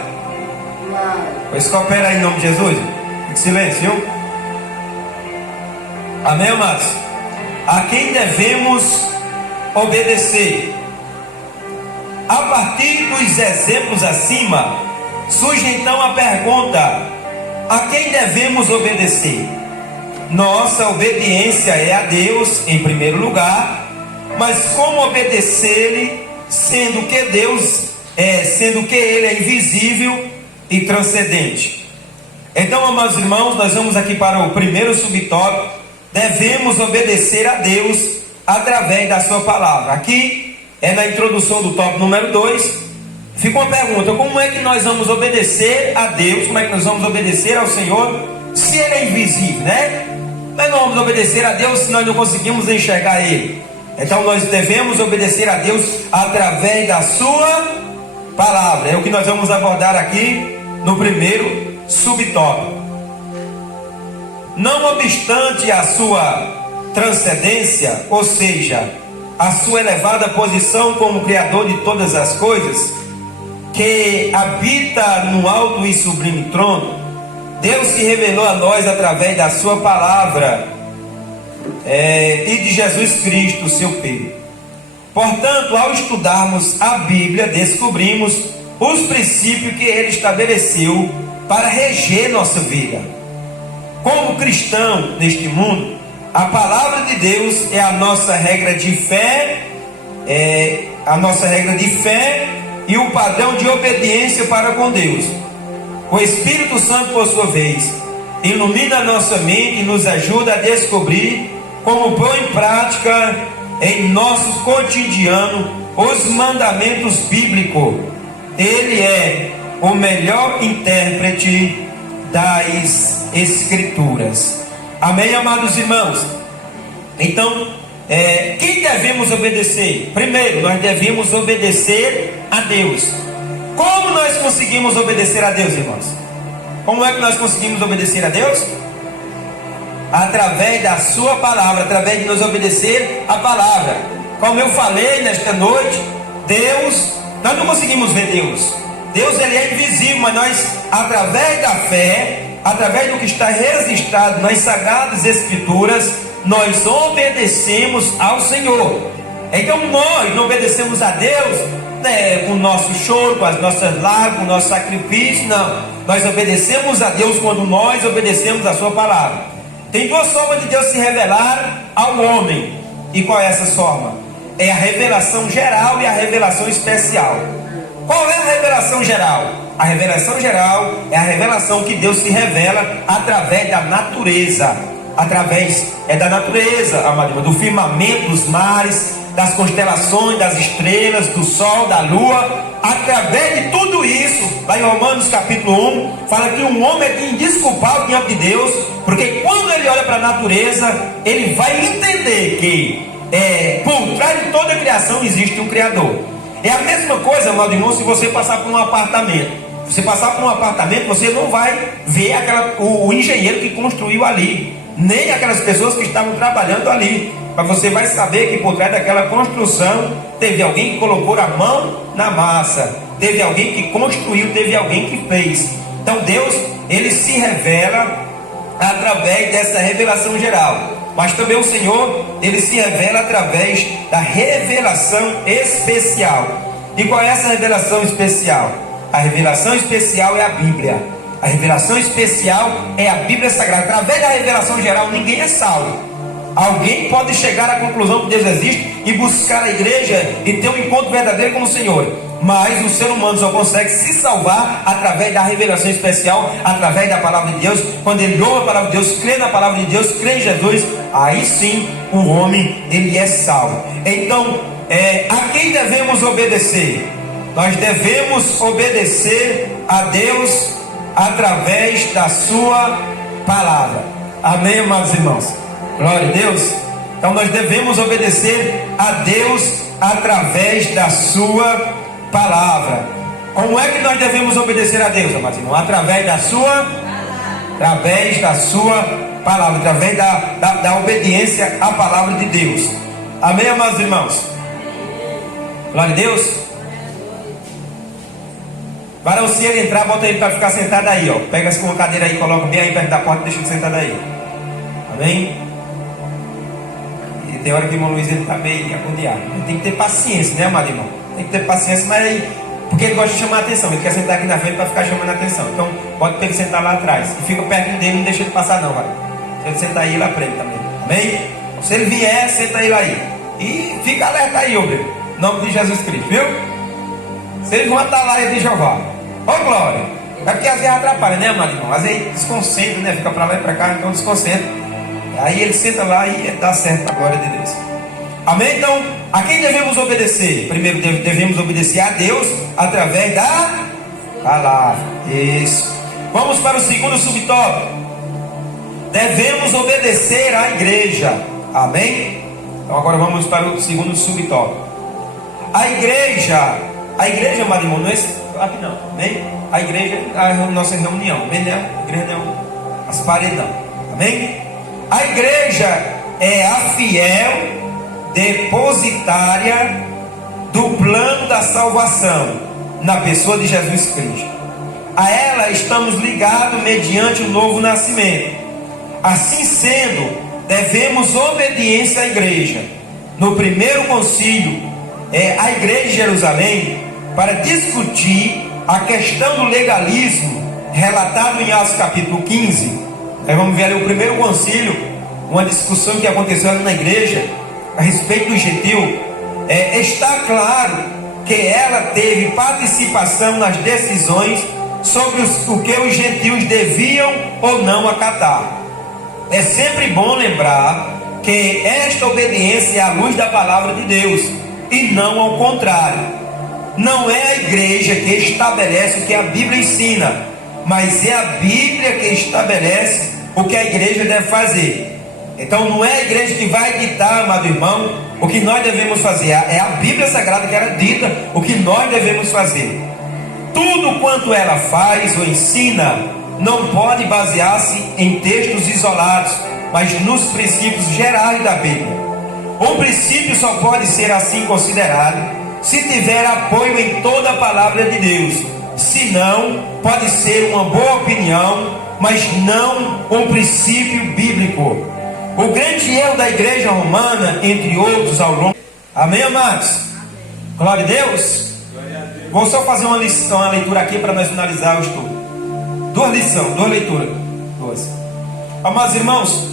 Pois coopera aí em nome de Jesus. Fique silêncio, viu? Amém, amados? A quem devemos obedecer? A partir dos exemplos acima, surge então a pergunta: a quem devemos obedecer? Nossa obediência é a Deus em primeiro lugar, mas como obedecer-lhe, sendo que Ele é invisível e transcendente? Então, amados irmãos, nós vamos aqui para o primeiro subtópico. Devemos obedecer a Deus através da sua palavra. Aqui é na introdução do tópico número 2. Fica uma pergunta: como é que nós vamos obedecer a Deus? Como é que nós vamos obedecer ao Senhor se Ele é invisível, né? Nós não vamos obedecer a Deus se nós não conseguimos enxergar Ele. Então nós devemos obedecer a Deus através da sua palavra. É o que nós vamos abordar aqui no primeiro subtópico. Não obstante a sua transcendência, ou seja, a sua elevada posição como Criador de todas as coisas, que habita no alto e sublime trono, Deus se revelou a nós através da sua palavra e de Jesus Cristo, seu Filho. Portanto, ao estudarmos a Bíblia, descobrimos os princípios que Ele estabeleceu para reger nossa vida. Como cristão neste mundo, a palavra de Deus é a nossa regra de fé, e o padrão de obediência para com Deus. O Espírito Santo, por sua vez, ilumina a nossa mente e nos ajuda a descobrir como pôr em prática em nosso cotidiano os mandamentos bíblicos. Ele é o melhor intérprete das Escrituras. Amém, amados irmãos? Então, quem devemos obedecer? Primeiro, nós devemos obedecer a Deus. Como nós conseguimos obedecer a Deus, irmãos? Como é que nós conseguimos obedecer a Deus? Através da sua palavra, através de nos obedecer a palavra. Como eu falei nesta noite, Deus, nós não conseguimos ver Deus. Deus, ele é invisível, mas nós, através da fé, através do que está registrado nas Sagradas Escrituras, nós obedecemos ao Senhor. Então nós não obedecemos a Deus com o nosso choro, com as nossas lágrimas, com o nosso sacrifício, não. Nós obedecemos a Deus quando nós obedecemos a sua palavra. Tem duas formas de Deus se revelar ao homem. E qual é essa forma? É a revelação geral e a revelação especial. Qual é a revelação geral? A revelação geral é a revelação que Deus se revela através da natureza. Através da natureza, amado irmão, do firmamento, dos mares, das constelações, das estrelas, do sol, da lua. Através de tudo isso, lá em Romanos capítulo 1, fala que um homem é indesculpável diante de Deus, porque quando ele olha para a natureza, ele vai entender que por trás de toda a criação existe um Criador. É a mesma coisa, amado irmão, se você passar por um apartamento. Você passar por um apartamento, você não vai ver o engenheiro que construiu ali, nem aquelas pessoas que estavam trabalhando ali. Mas você vai saber que por trás daquela construção teve alguém que colocou a mão na massa, teve alguém que construiu, teve alguém que fez. Então Deus, ele se revela através dessa revelação geral. Mas também o Senhor, ele se revela através da revelação especial. E qual é essa revelação especial? A revelação especial é a Bíblia. A revelação especial é a Bíblia Sagrada. Através da revelação geral, ninguém é salvo. Alguém pode chegar à conclusão que Deus existe e buscar a igreja e ter um encontro verdadeiro com o Senhor. Mas o ser humano só consegue se salvar através da revelação especial, através da palavra de Deus. Quando ele ouve a palavra de Deus, crê na palavra de Deus, crê em Jesus, aí sim o homem, ele é salvo. Então, a quem devemos obedecer? Nós devemos obedecer a Deus através da sua palavra. Amém, amados irmãos? Glória a Deus. Então nós devemos obedecer a Deus através da sua palavra. Como é que nós devemos obedecer a Deus, amados irmãos? Através da sua palavra, através da obediência à palavra de Deus. Amém, amados irmãos? Glória a Deus. Varão, se ele entrar, bota ele para ficar sentado aí, ó. Pega uma cadeira aí, coloca bem aí perto da porta e deixa ele sentado aí. Amém? E tem hora que o irmão Luiz, ele está meio agoniado. Tem que ter paciência, né, amado irmão? Tem que ter paciência, mas aí, porque ele gosta de chamar a atenção. Ele quer sentar aqui na frente para ficar chamando a atenção. Então, bota para ele sentar lá atrás. E fica perto dele, não deixa ele passar não, vai. Se ele sentar aí, ele aprende também. Amém? Se ele vier, senta ele aí. E fica alerta aí, obreiro. Em nome de Jesus Cristo, viu? Vocês vão estar lá de Jeová. Ó, glória. É porque às vezes atrapalha, né, amado irmão? Às vezes desconcentra, né? Fica para lá e para cá, então desconcentra. Aí ele senta lá e dá certo a glória de Deus. Amém? Então, a quem devemos obedecer? Primeiro devemos obedecer a Deus através da palavra. Isso. Vamos para o segundo subtópico. Devemos obedecer à igreja. Amém? Então agora vamos para o segundo subtópico. A igreja, amado irmão, não é aqui não, amém? A igreja é a nossa reunião, amém? A igreja não é as paredes não, amém? A igreja é a fiel depositária do plano da salvação na pessoa de Jesus Cristo. A ela estamos ligados mediante o novo nascimento. Assim sendo, devemos obediência à igreja. No primeiro concílio, a igreja de Jerusalém, para discutir a questão do legalismo relatado em Atos capítulo 15. Nós vamos ver ali o primeiro concílio, uma discussão que aconteceu ali na igreja a respeito do gentil. Está claro que ela teve participação nas decisões sobre o que os gentios deviam ou não acatar. É sempre bom lembrar que esta obediência é à luz da palavra de Deus e não ao contrário. Não é a igreja que estabelece o que a Bíblia ensina, mas é a Bíblia que estabelece o que a igreja deve fazer. Então não é a igreja que vai ditar, amado irmão, o que nós devemos fazer. É a Bíblia Sagrada que ela dita o que nós devemos fazer. Tudo quanto ela faz ou ensina não pode basear-se em textos isolados, mas nos princípios gerais da Bíblia. Um princípio só pode ser assim considerado se tiver apoio em toda a palavra de Deus. Se não, pode ser uma boa opinião, mas não um princípio bíblico. O grande erro da igreja romana, entre outros, ao longo... Amém, amados? Glória a Deus. Vou só fazer uma leitura aqui para nós finalizar o estudo. Duas leituras. Amados irmãos,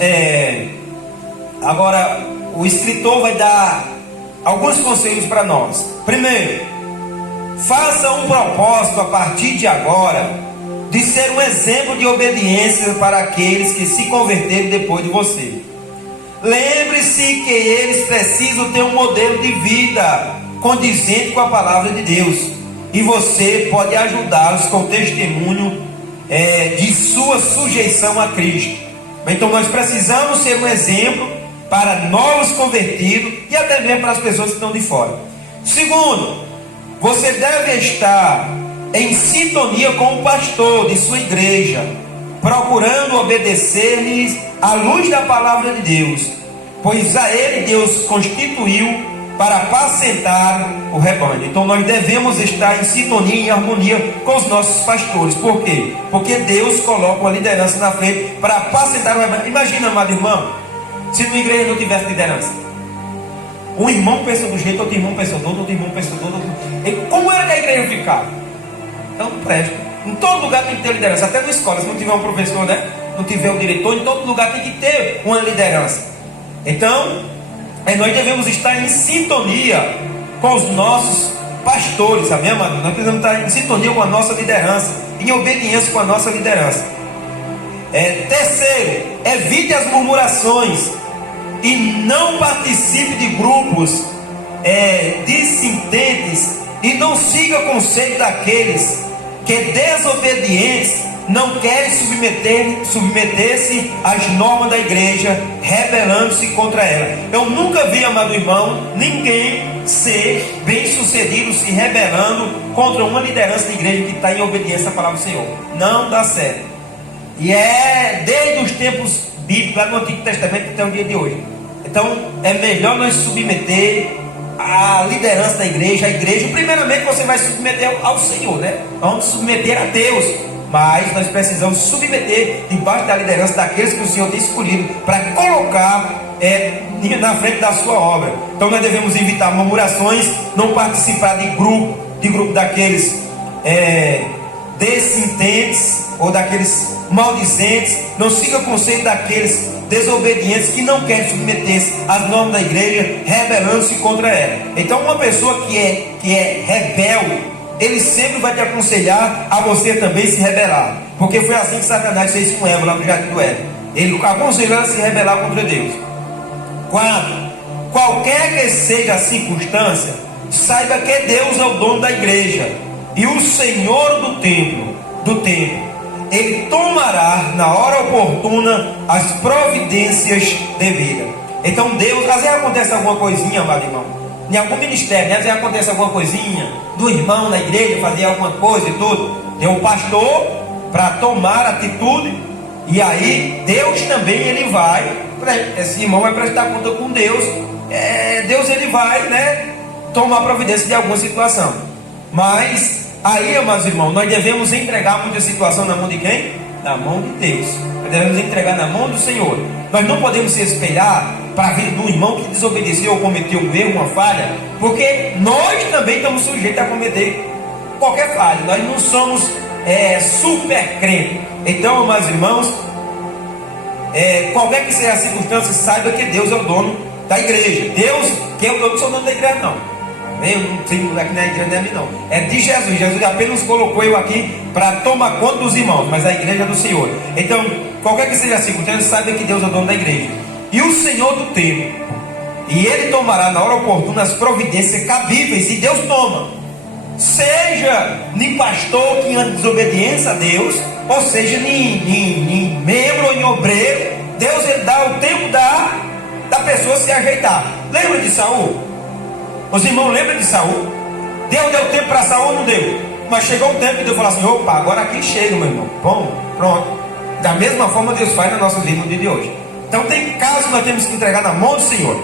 agora o escritor vai dar alguns conselhos para nós. Primeiro, faça um propósito a partir de agora de ser um exemplo de obediência para aqueles que se converterem depois de você. Lembre-se que eles precisam ter um modelo de vida condizente com a palavra de Deus, e você pode ajudá-los com testemunho de sua sujeição a Cristo. Então nós precisamos ser um exemplo para novos convertidos e até mesmo para as pessoas que estão de fora. Segundo, você deve estar em sintonia com o pastor de sua igreja, procurando obedecer-lhes à luz da palavra de Deus, pois a ele Deus constituiu para apacentar o rebanho. Então nós devemos estar em sintonia e em harmonia com os nossos pastores. Por quê? Porque Deus coloca uma liderança na frente para apacentar o rebanho. Imagina, amado irmão, se na igreja não tivesse liderança. Um irmão pensa do jeito, outro irmão pensa do outro, outro irmão pensa do outro. Como era que a igreja ficava? Então não presta. Em todo lugar tem que ter liderança, até na escola. Se não tiver um professor, né? Não tiver um diretor, em todo lugar tem que ter uma liderança. Então nós devemos estar em sintonia com os nossos pastores, amém, amado? Nós precisamos estar em sintonia com a nossa liderança, em obediência com a nossa liderança. Terceiro, evite as murmurações e não participe de grupos dissintentes, e não siga o conselho daqueles que desobedientes não querem submeter-se às normas da igreja, rebelando-se contra ela. Eu nunca vi, amado irmão, ninguém ser bem sucedido se rebelando contra uma liderança de igreja que está em obediência à palavra do Senhor. Não dá certo. E desde os tempos bíblicos, lá no Antigo Testamento até o dia de hoje. Então é melhor nós submeter a liderança da igreja. A igreja, primeiramente você vai submeter ao Senhor, né? Vamos submeter a Deus. Mas nós precisamos submeter debaixo da liderança daqueles que o Senhor tem escolhido para colocar na frente da sua obra. Então nós devemos evitar murmurações, não participar de grupo daqueles dissintentes ou daqueles maldizentes. Não siga o conselho daqueles desobedientes que não querem submeter-se às normas da igreja, rebelando-se contra ela. Então uma pessoa que é rebelde, ele sempre vai te aconselhar a você também se rebelar, porque foi assim que Satanás fez com Eva lá no jardim do Éden. Ele aconselhou a se rebelar contra Deus. 4. Qualquer que seja a circunstância, saiba que Deus é o dono da igreja e o Senhor do templo. Ele tomará na hora oportuna as providências devidas. Então Deus, às vezes acontece alguma coisinha, amado irmão, em algum ministério, né? Às vezes acontece alguma coisinha do irmão na igreja fazer alguma coisa e tudo, tem um pastor para tomar atitude, e aí Deus também ele vai, esse irmão vai prestar conta com Deus. Deus ele vai, né, tomar providência de alguma situação. Mas aí, amados irmãos, nós devemos entregar muita situação na mão de quem? Na mão de Deus. Nós devemos entregar na mão do Senhor. Nós não podemos se espelhar para a vida do irmão que desobedeceu ou cometeu um erro, uma falha, porque nós também estamos sujeitos a cometer qualquer falha. Nós não somos super crentes. Então, amados irmãos, qualquer que seja a circunstância, saiba que Deus é o dono da igreja. Deus que é o dono, não sou dono da igreja não. Eu não tenho aqui na igreja, não é minha não. É de Jesus. Jesus apenas colocou eu aqui para tomar conta dos irmãos, mas a igreja é do Senhor. Então, qualquer que seja a circunstância, saiba que Deus é o dono da igreja. E o Senhor do tempo, e Ele tomará na hora oportuna as providências cabíveis, e Deus toma. Seja nem pastor que anda em desobediência a Deus, ou seja, nem membro ou nem obreiro, Deus ele dá o tempo da pessoa se ajeitar. Lembra de Saul? Os irmãos lembram de Saul? Deus deu tempo para Saul ou não deu? Mas chegou um tempo que Deus falou assim: opa, agora aqui chega, meu irmão. Bom, pronto. Da mesma forma Deus faz na nossa vida no dia de hoje. Então tem casos que nós temos que entregar na mão do Senhor.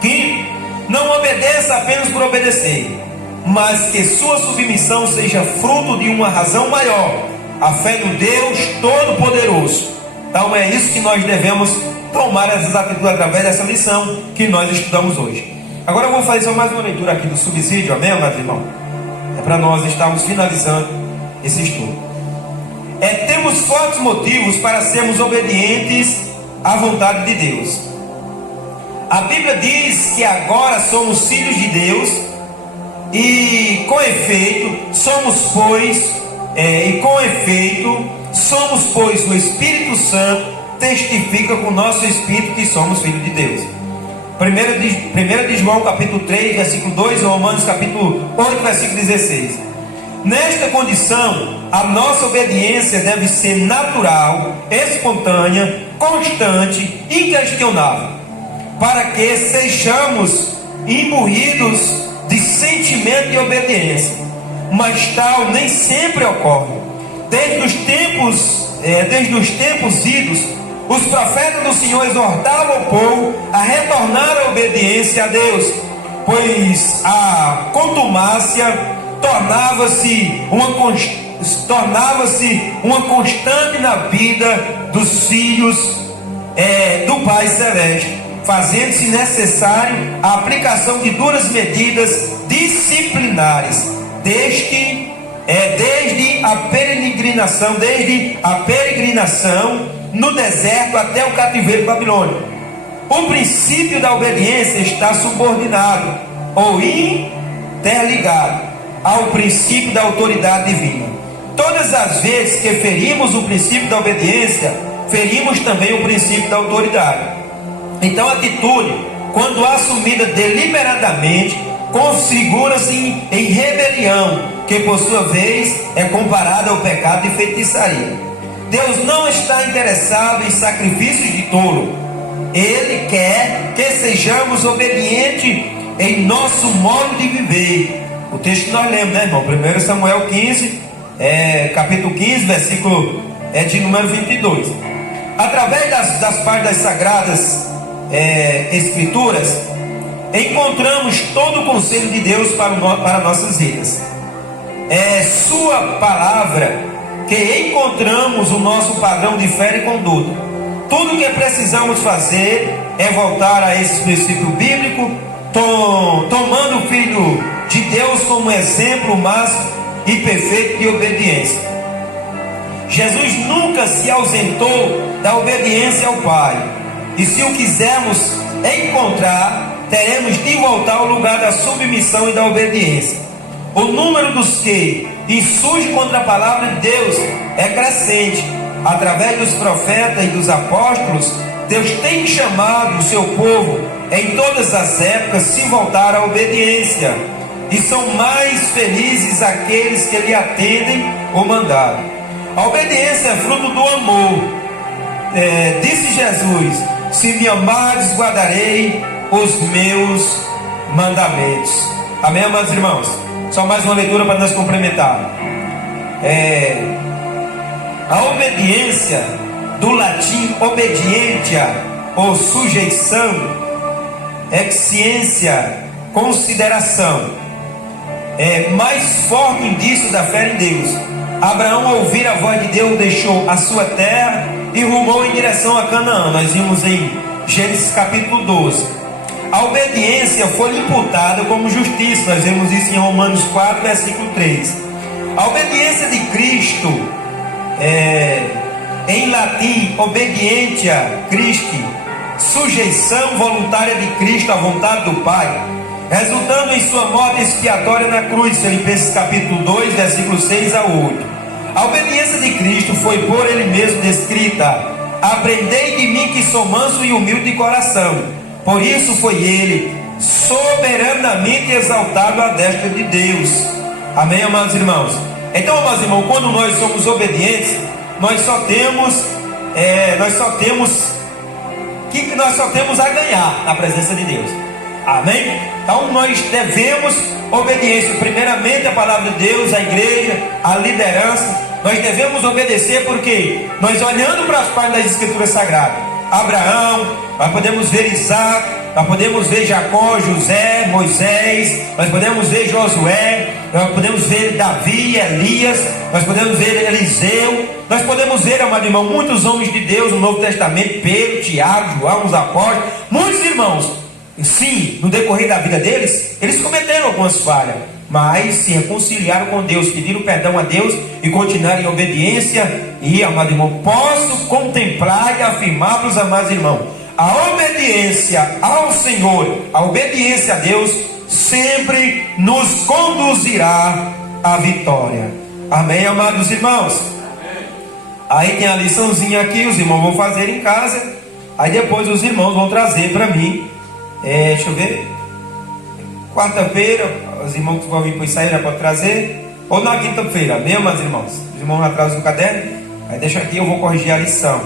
Que não obedeça apenas por obedecer, mas que sua submissão seja fruto de uma razão maior, a fé no Deus Todo-Poderoso. Então é isso que nós devemos tomar essas atitudes através dessa lição que nós estudamos hoje. Agora eu vou fazer só mais uma leitura aqui do subsídio, amém, amados irmãos? É para nós estarmos finalizando esse estudo. Temos fortes motivos para sermos obedientes à vontade de Deus. A Bíblia diz que agora somos filhos de Deus, e com efeito somos pois o Espírito Santo testifica com o nosso espírito que somos filhos de Deus. 1 de João capítulo 3 versículo 2, Romanos capítulo 8 versículo 16. Nesta condição, a nossa obediência deve ser natural, espontânea, constante, inquestionável, para que sejamos imbuídos de sentimento de obediência. Mas tal nem sempre ocorre. Desde os tempos idos, os profetas do Senhor exortavam o povo a retornar à obediência a Deus, pois a contumácia tornava-se uma constante na vida dos filhos do Pai Celeste, fazendo-se necessário a aplicação de duras medidas disciplinares, desde a peregrinação no deserto até o cativeiro babilônico. O princípio da obediência está subordinado ou interligado ao princípio da autoridade divina. Todas as vezes que ferimos o princípio da obediência, ferimos também o princípio da autoridade. Então a atitude, quando assumida deliberadamente, configura-se em rebelião, que por sua vez é comparada ao pecado de feitiçaria. Deus não está interessado em sacrifícios de tolo. Ele quer que sejamos obedientes em nosso modo de viver. O texto que nós lemos, né, irmão? 1 Samuel 15, capítulo 15, versículo de número 22. Através das páginas sagradas Escrituras, encontramos todo o conselho de Deus para nossas vidas. É sua palavra que encontramos o nosso padrão de fé e conduta. Tudo o que precisamos fazer é voltar a esse princípio bíblico, tomando o Filho de Deus como exemplo máximo e perfeito de obediência. Jesus nunca se ausentou da obediência ao Pai, e se o quisermos encontrar, teremos de voltar ao lugar da submissão e da obediência. O número dos que insurgem contra a palavra de Deus é crescente. Através dos profetas e dos apóstolos, Deus tem chamado o seu povo em todas as épocas se voltar à obediência, e são mais felizes aqueles que lhe atendem o mandado. A obediência é fruto do amor. Disse Jesus: se me amardes, guardarei os meus mandamentos. Amém, amados irmãos? Só mais uma leitura para nós complementar. A obediência, do latim obedientia ou sujeição, exciência, consideração, mais forte indício da fé em Deus. Abraão, ao ouvir a voz de Deus, deixou a sua terra e rumou em direção a Canaã. Nós vimos em Gênesis capítulo 12. A obediência foi imputada como justiça. Nós vemos isso em Romanos 4, versículo 3. A obediência de Cristo, em latim, obedientia Christi, sujeição voluntária de Cristo à vontade do Pai, resultando em sua morte expiatória na cruz. Filipenses capítulo 2, versículos 6 a 8. A obediência de Cristo foi por ele mesmo descrita: aprendei de mim que sou manso e humilde de coração. Por isso foi ele soberanamente exaltado à destra de Deus. Amém, amados irmãos? Então, amados irmãos, quando nós somos obedientes, nós só temos a ganhar na presença de Deus. Amém? Então nós devemos obediência, primeiramente a palavra de Deus, a igreja, a liderança. Nós devemos obedecer porque nós, olhando para as páginas das Escrituras Sagradas, Abraão, nós podemos ver Isaac, nós podemos ver Jacó, José, Moisés, nós podemos ver Josué, nós podemos ver Davi, Elias, nós podemos ver Eliseu, nós podemos ver, amado irmão, muitos homens de Deus no Novo Testamento, Pedro, Tiago, João, os apóstolos, muitos irmãos. Sim, no decorrer da vida deles, eles cometeram algumas falhas, mas se reconciliaram com Deus, pediram perdão a Deus e continuaram em obediência. E, amado irmão, posso contemplar e afirmar para os amados irmãos, a obediência ao Senhor, a obediência a Deus sempre nos conduzirá à vitória. Amém, amados irmãos? Amém. Aí tem a liçãozinha aqui, os irmãos vão fazer em casa. Aí depois os irmãos vão trazer para mim. Deixa eu ver. Quarta-feira, os irmãos que vão vir para ensaio já podem trazer. Ou na quinta-feira, amém, amados irmãos? Os irmãos atrasam o caderno. Aí deixa aqui, eu vou corrigir a lição.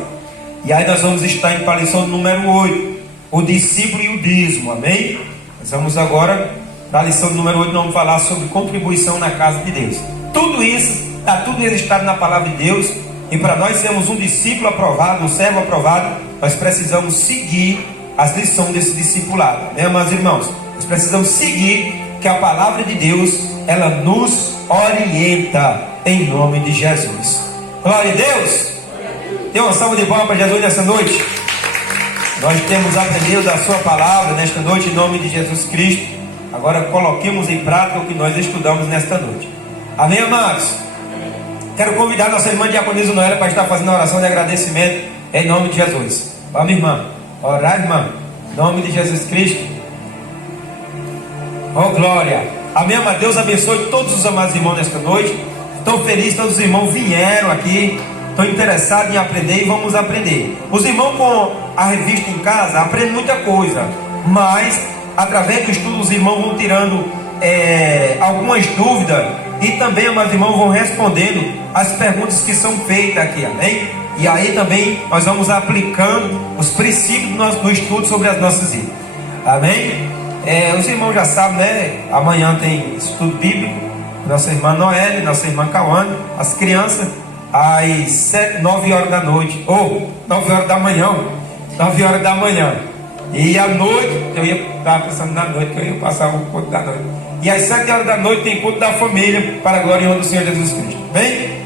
E aí nós vamos estar em para a lição número 8, o discípulo e o dízimo, amém? Nós vamos agora, na lição número 8, nós vamos falar sobre contribuição na casa de Deus. Tudo isso, está tudo registrado na palavra de Deus. E para nós sermos um discípulo aprovado, um servo aprovado, nós precisamos seguir as lições desse discipulado, né, amados irmãos? Nós precisamos seguir, que a palavra de Deus, ela nos orienta, em nome de Jesus. Glória a Deus! Dê uma salva de palmas para Jesus nessa noite. Nós temos aprendido da sua palavra nesta noite, em nome de Jesus Cristo. Agora coloquemos em prática o que nós estudamos nesta noite. Amém, amados? Quero convidar nossa irmã Diaconisa Noélia para estar fazendo a oração de agradecimento em nome de Jesus. Vamos, irmã. Orar, irmã. Em nome de Jesus Cristo. Oh, glória. Amém, amado. Deus abençoe todos os amados irmãos nesta noite. Estou feliz, todos os irmãos vieram aqui. Estou interessado em aprender e vamos aprender. Os irmãos com a revista em casa aprendem muita coisa, mas através do estudo os irmãos vão tirando algumas dúvidas e também, amados irmãos, vão respondendo as perguntas que são feitas aqui, amém? E aí também nós vamos aplicando os princípios do estudo sobre as nossas vidas, amém? Os irmãos já sabem, né? Amanhã tem estudo bíblico, nossa irmã Noelle, nossa irmã Cauane, as crianças, às 9 horas da noite, ou 9 horas da manhã, 9 horas da manhã. E à noite, eu estava pensando na noite, que eu ia passar o culto da noite. E às 7 horas da noite tem culto da família, para a glória e honra do Senhor Jesus Cristo. Vem?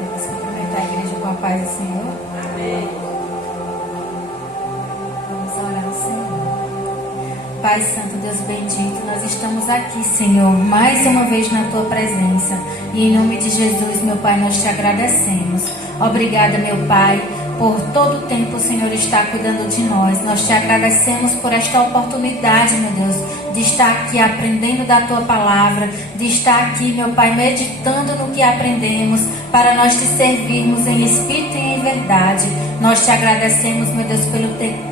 Vamos cumprimentar a igreja com a paz do Senhor. Amém. Vamos orar ao Senhor. Pai Santo, Deus bendito, nós estamos aqui, Senhor, mais uma vez na Tua presença. E em nome de Jesus, meu Pai, nós te agradecemos. Obrigada, meu Pai, por todo o tempo o Senhor está cuidando de nós. Nós te agradecemos por esta oportunidade, meu Deus, de estar aqui aprendendo da Tua palavra, de estar aqui, meu Pai, meditando no que aprendemos, para nós te servirmos em espírito e em verdade. Nós te agradecemos, meu Deus, pelo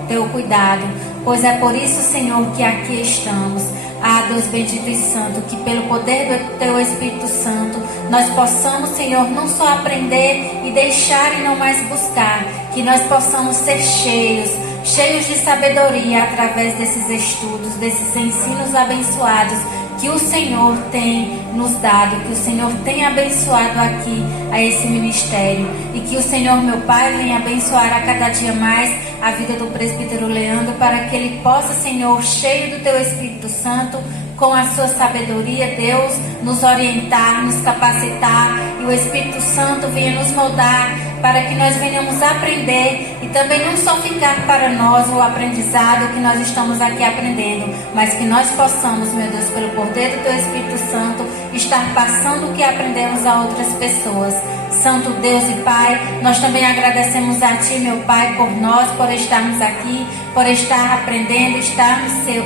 Teu cuidado, pois é por isso, Senhor, que aqui estamos. Ah, Deus bendito e santo, que pelo poder do Teu Espírito Santo, nós possamos, Senhor, não só aprender e deixar e não mais buscar, que nós possamos ser cheios de sabedoria através desses estudos, desses ensinos abençoados que o Senhor tem nos dado, que o Senhor tem abençoado aqui a esse ministério, e que o Senhor, meu Pai, venha abençoar a cada dia mais a vida do presbítero Leandro, para que ele possa, Senhor, cheio do Teu Espírito Santo, com a sua sabedoria, Deus, nos orientar, nos capacitar, e o Espírito Santo venha nos moldar, para que nós venhamos aprender, e também não só ficar para nós o aprendizado que nós estamos aqui aprendendo, mas que nós possamos, meu Deus, pelo poder do Teu Espírito Santo, estar passando o que aprendemos a outras pessoas. Santo Deus e Pai, nós também agradecemos a Ti, meu Pai, por nós, por estarmos aqui, por estar aprendendo, estar,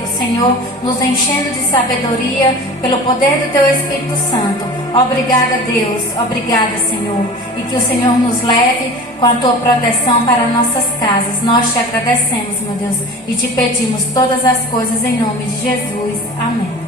Senhor, nos enchendo de sabedoria pelo poder do Teu Espírito Santo. Obrigada, Deus. Obrigada, Senhor. E que o Senhor nos leve com a Tua proteção para nossas casas. Nós te agradecemos, meu Deus, e te pedimos todas as coisas em nome de Jesus. Amém.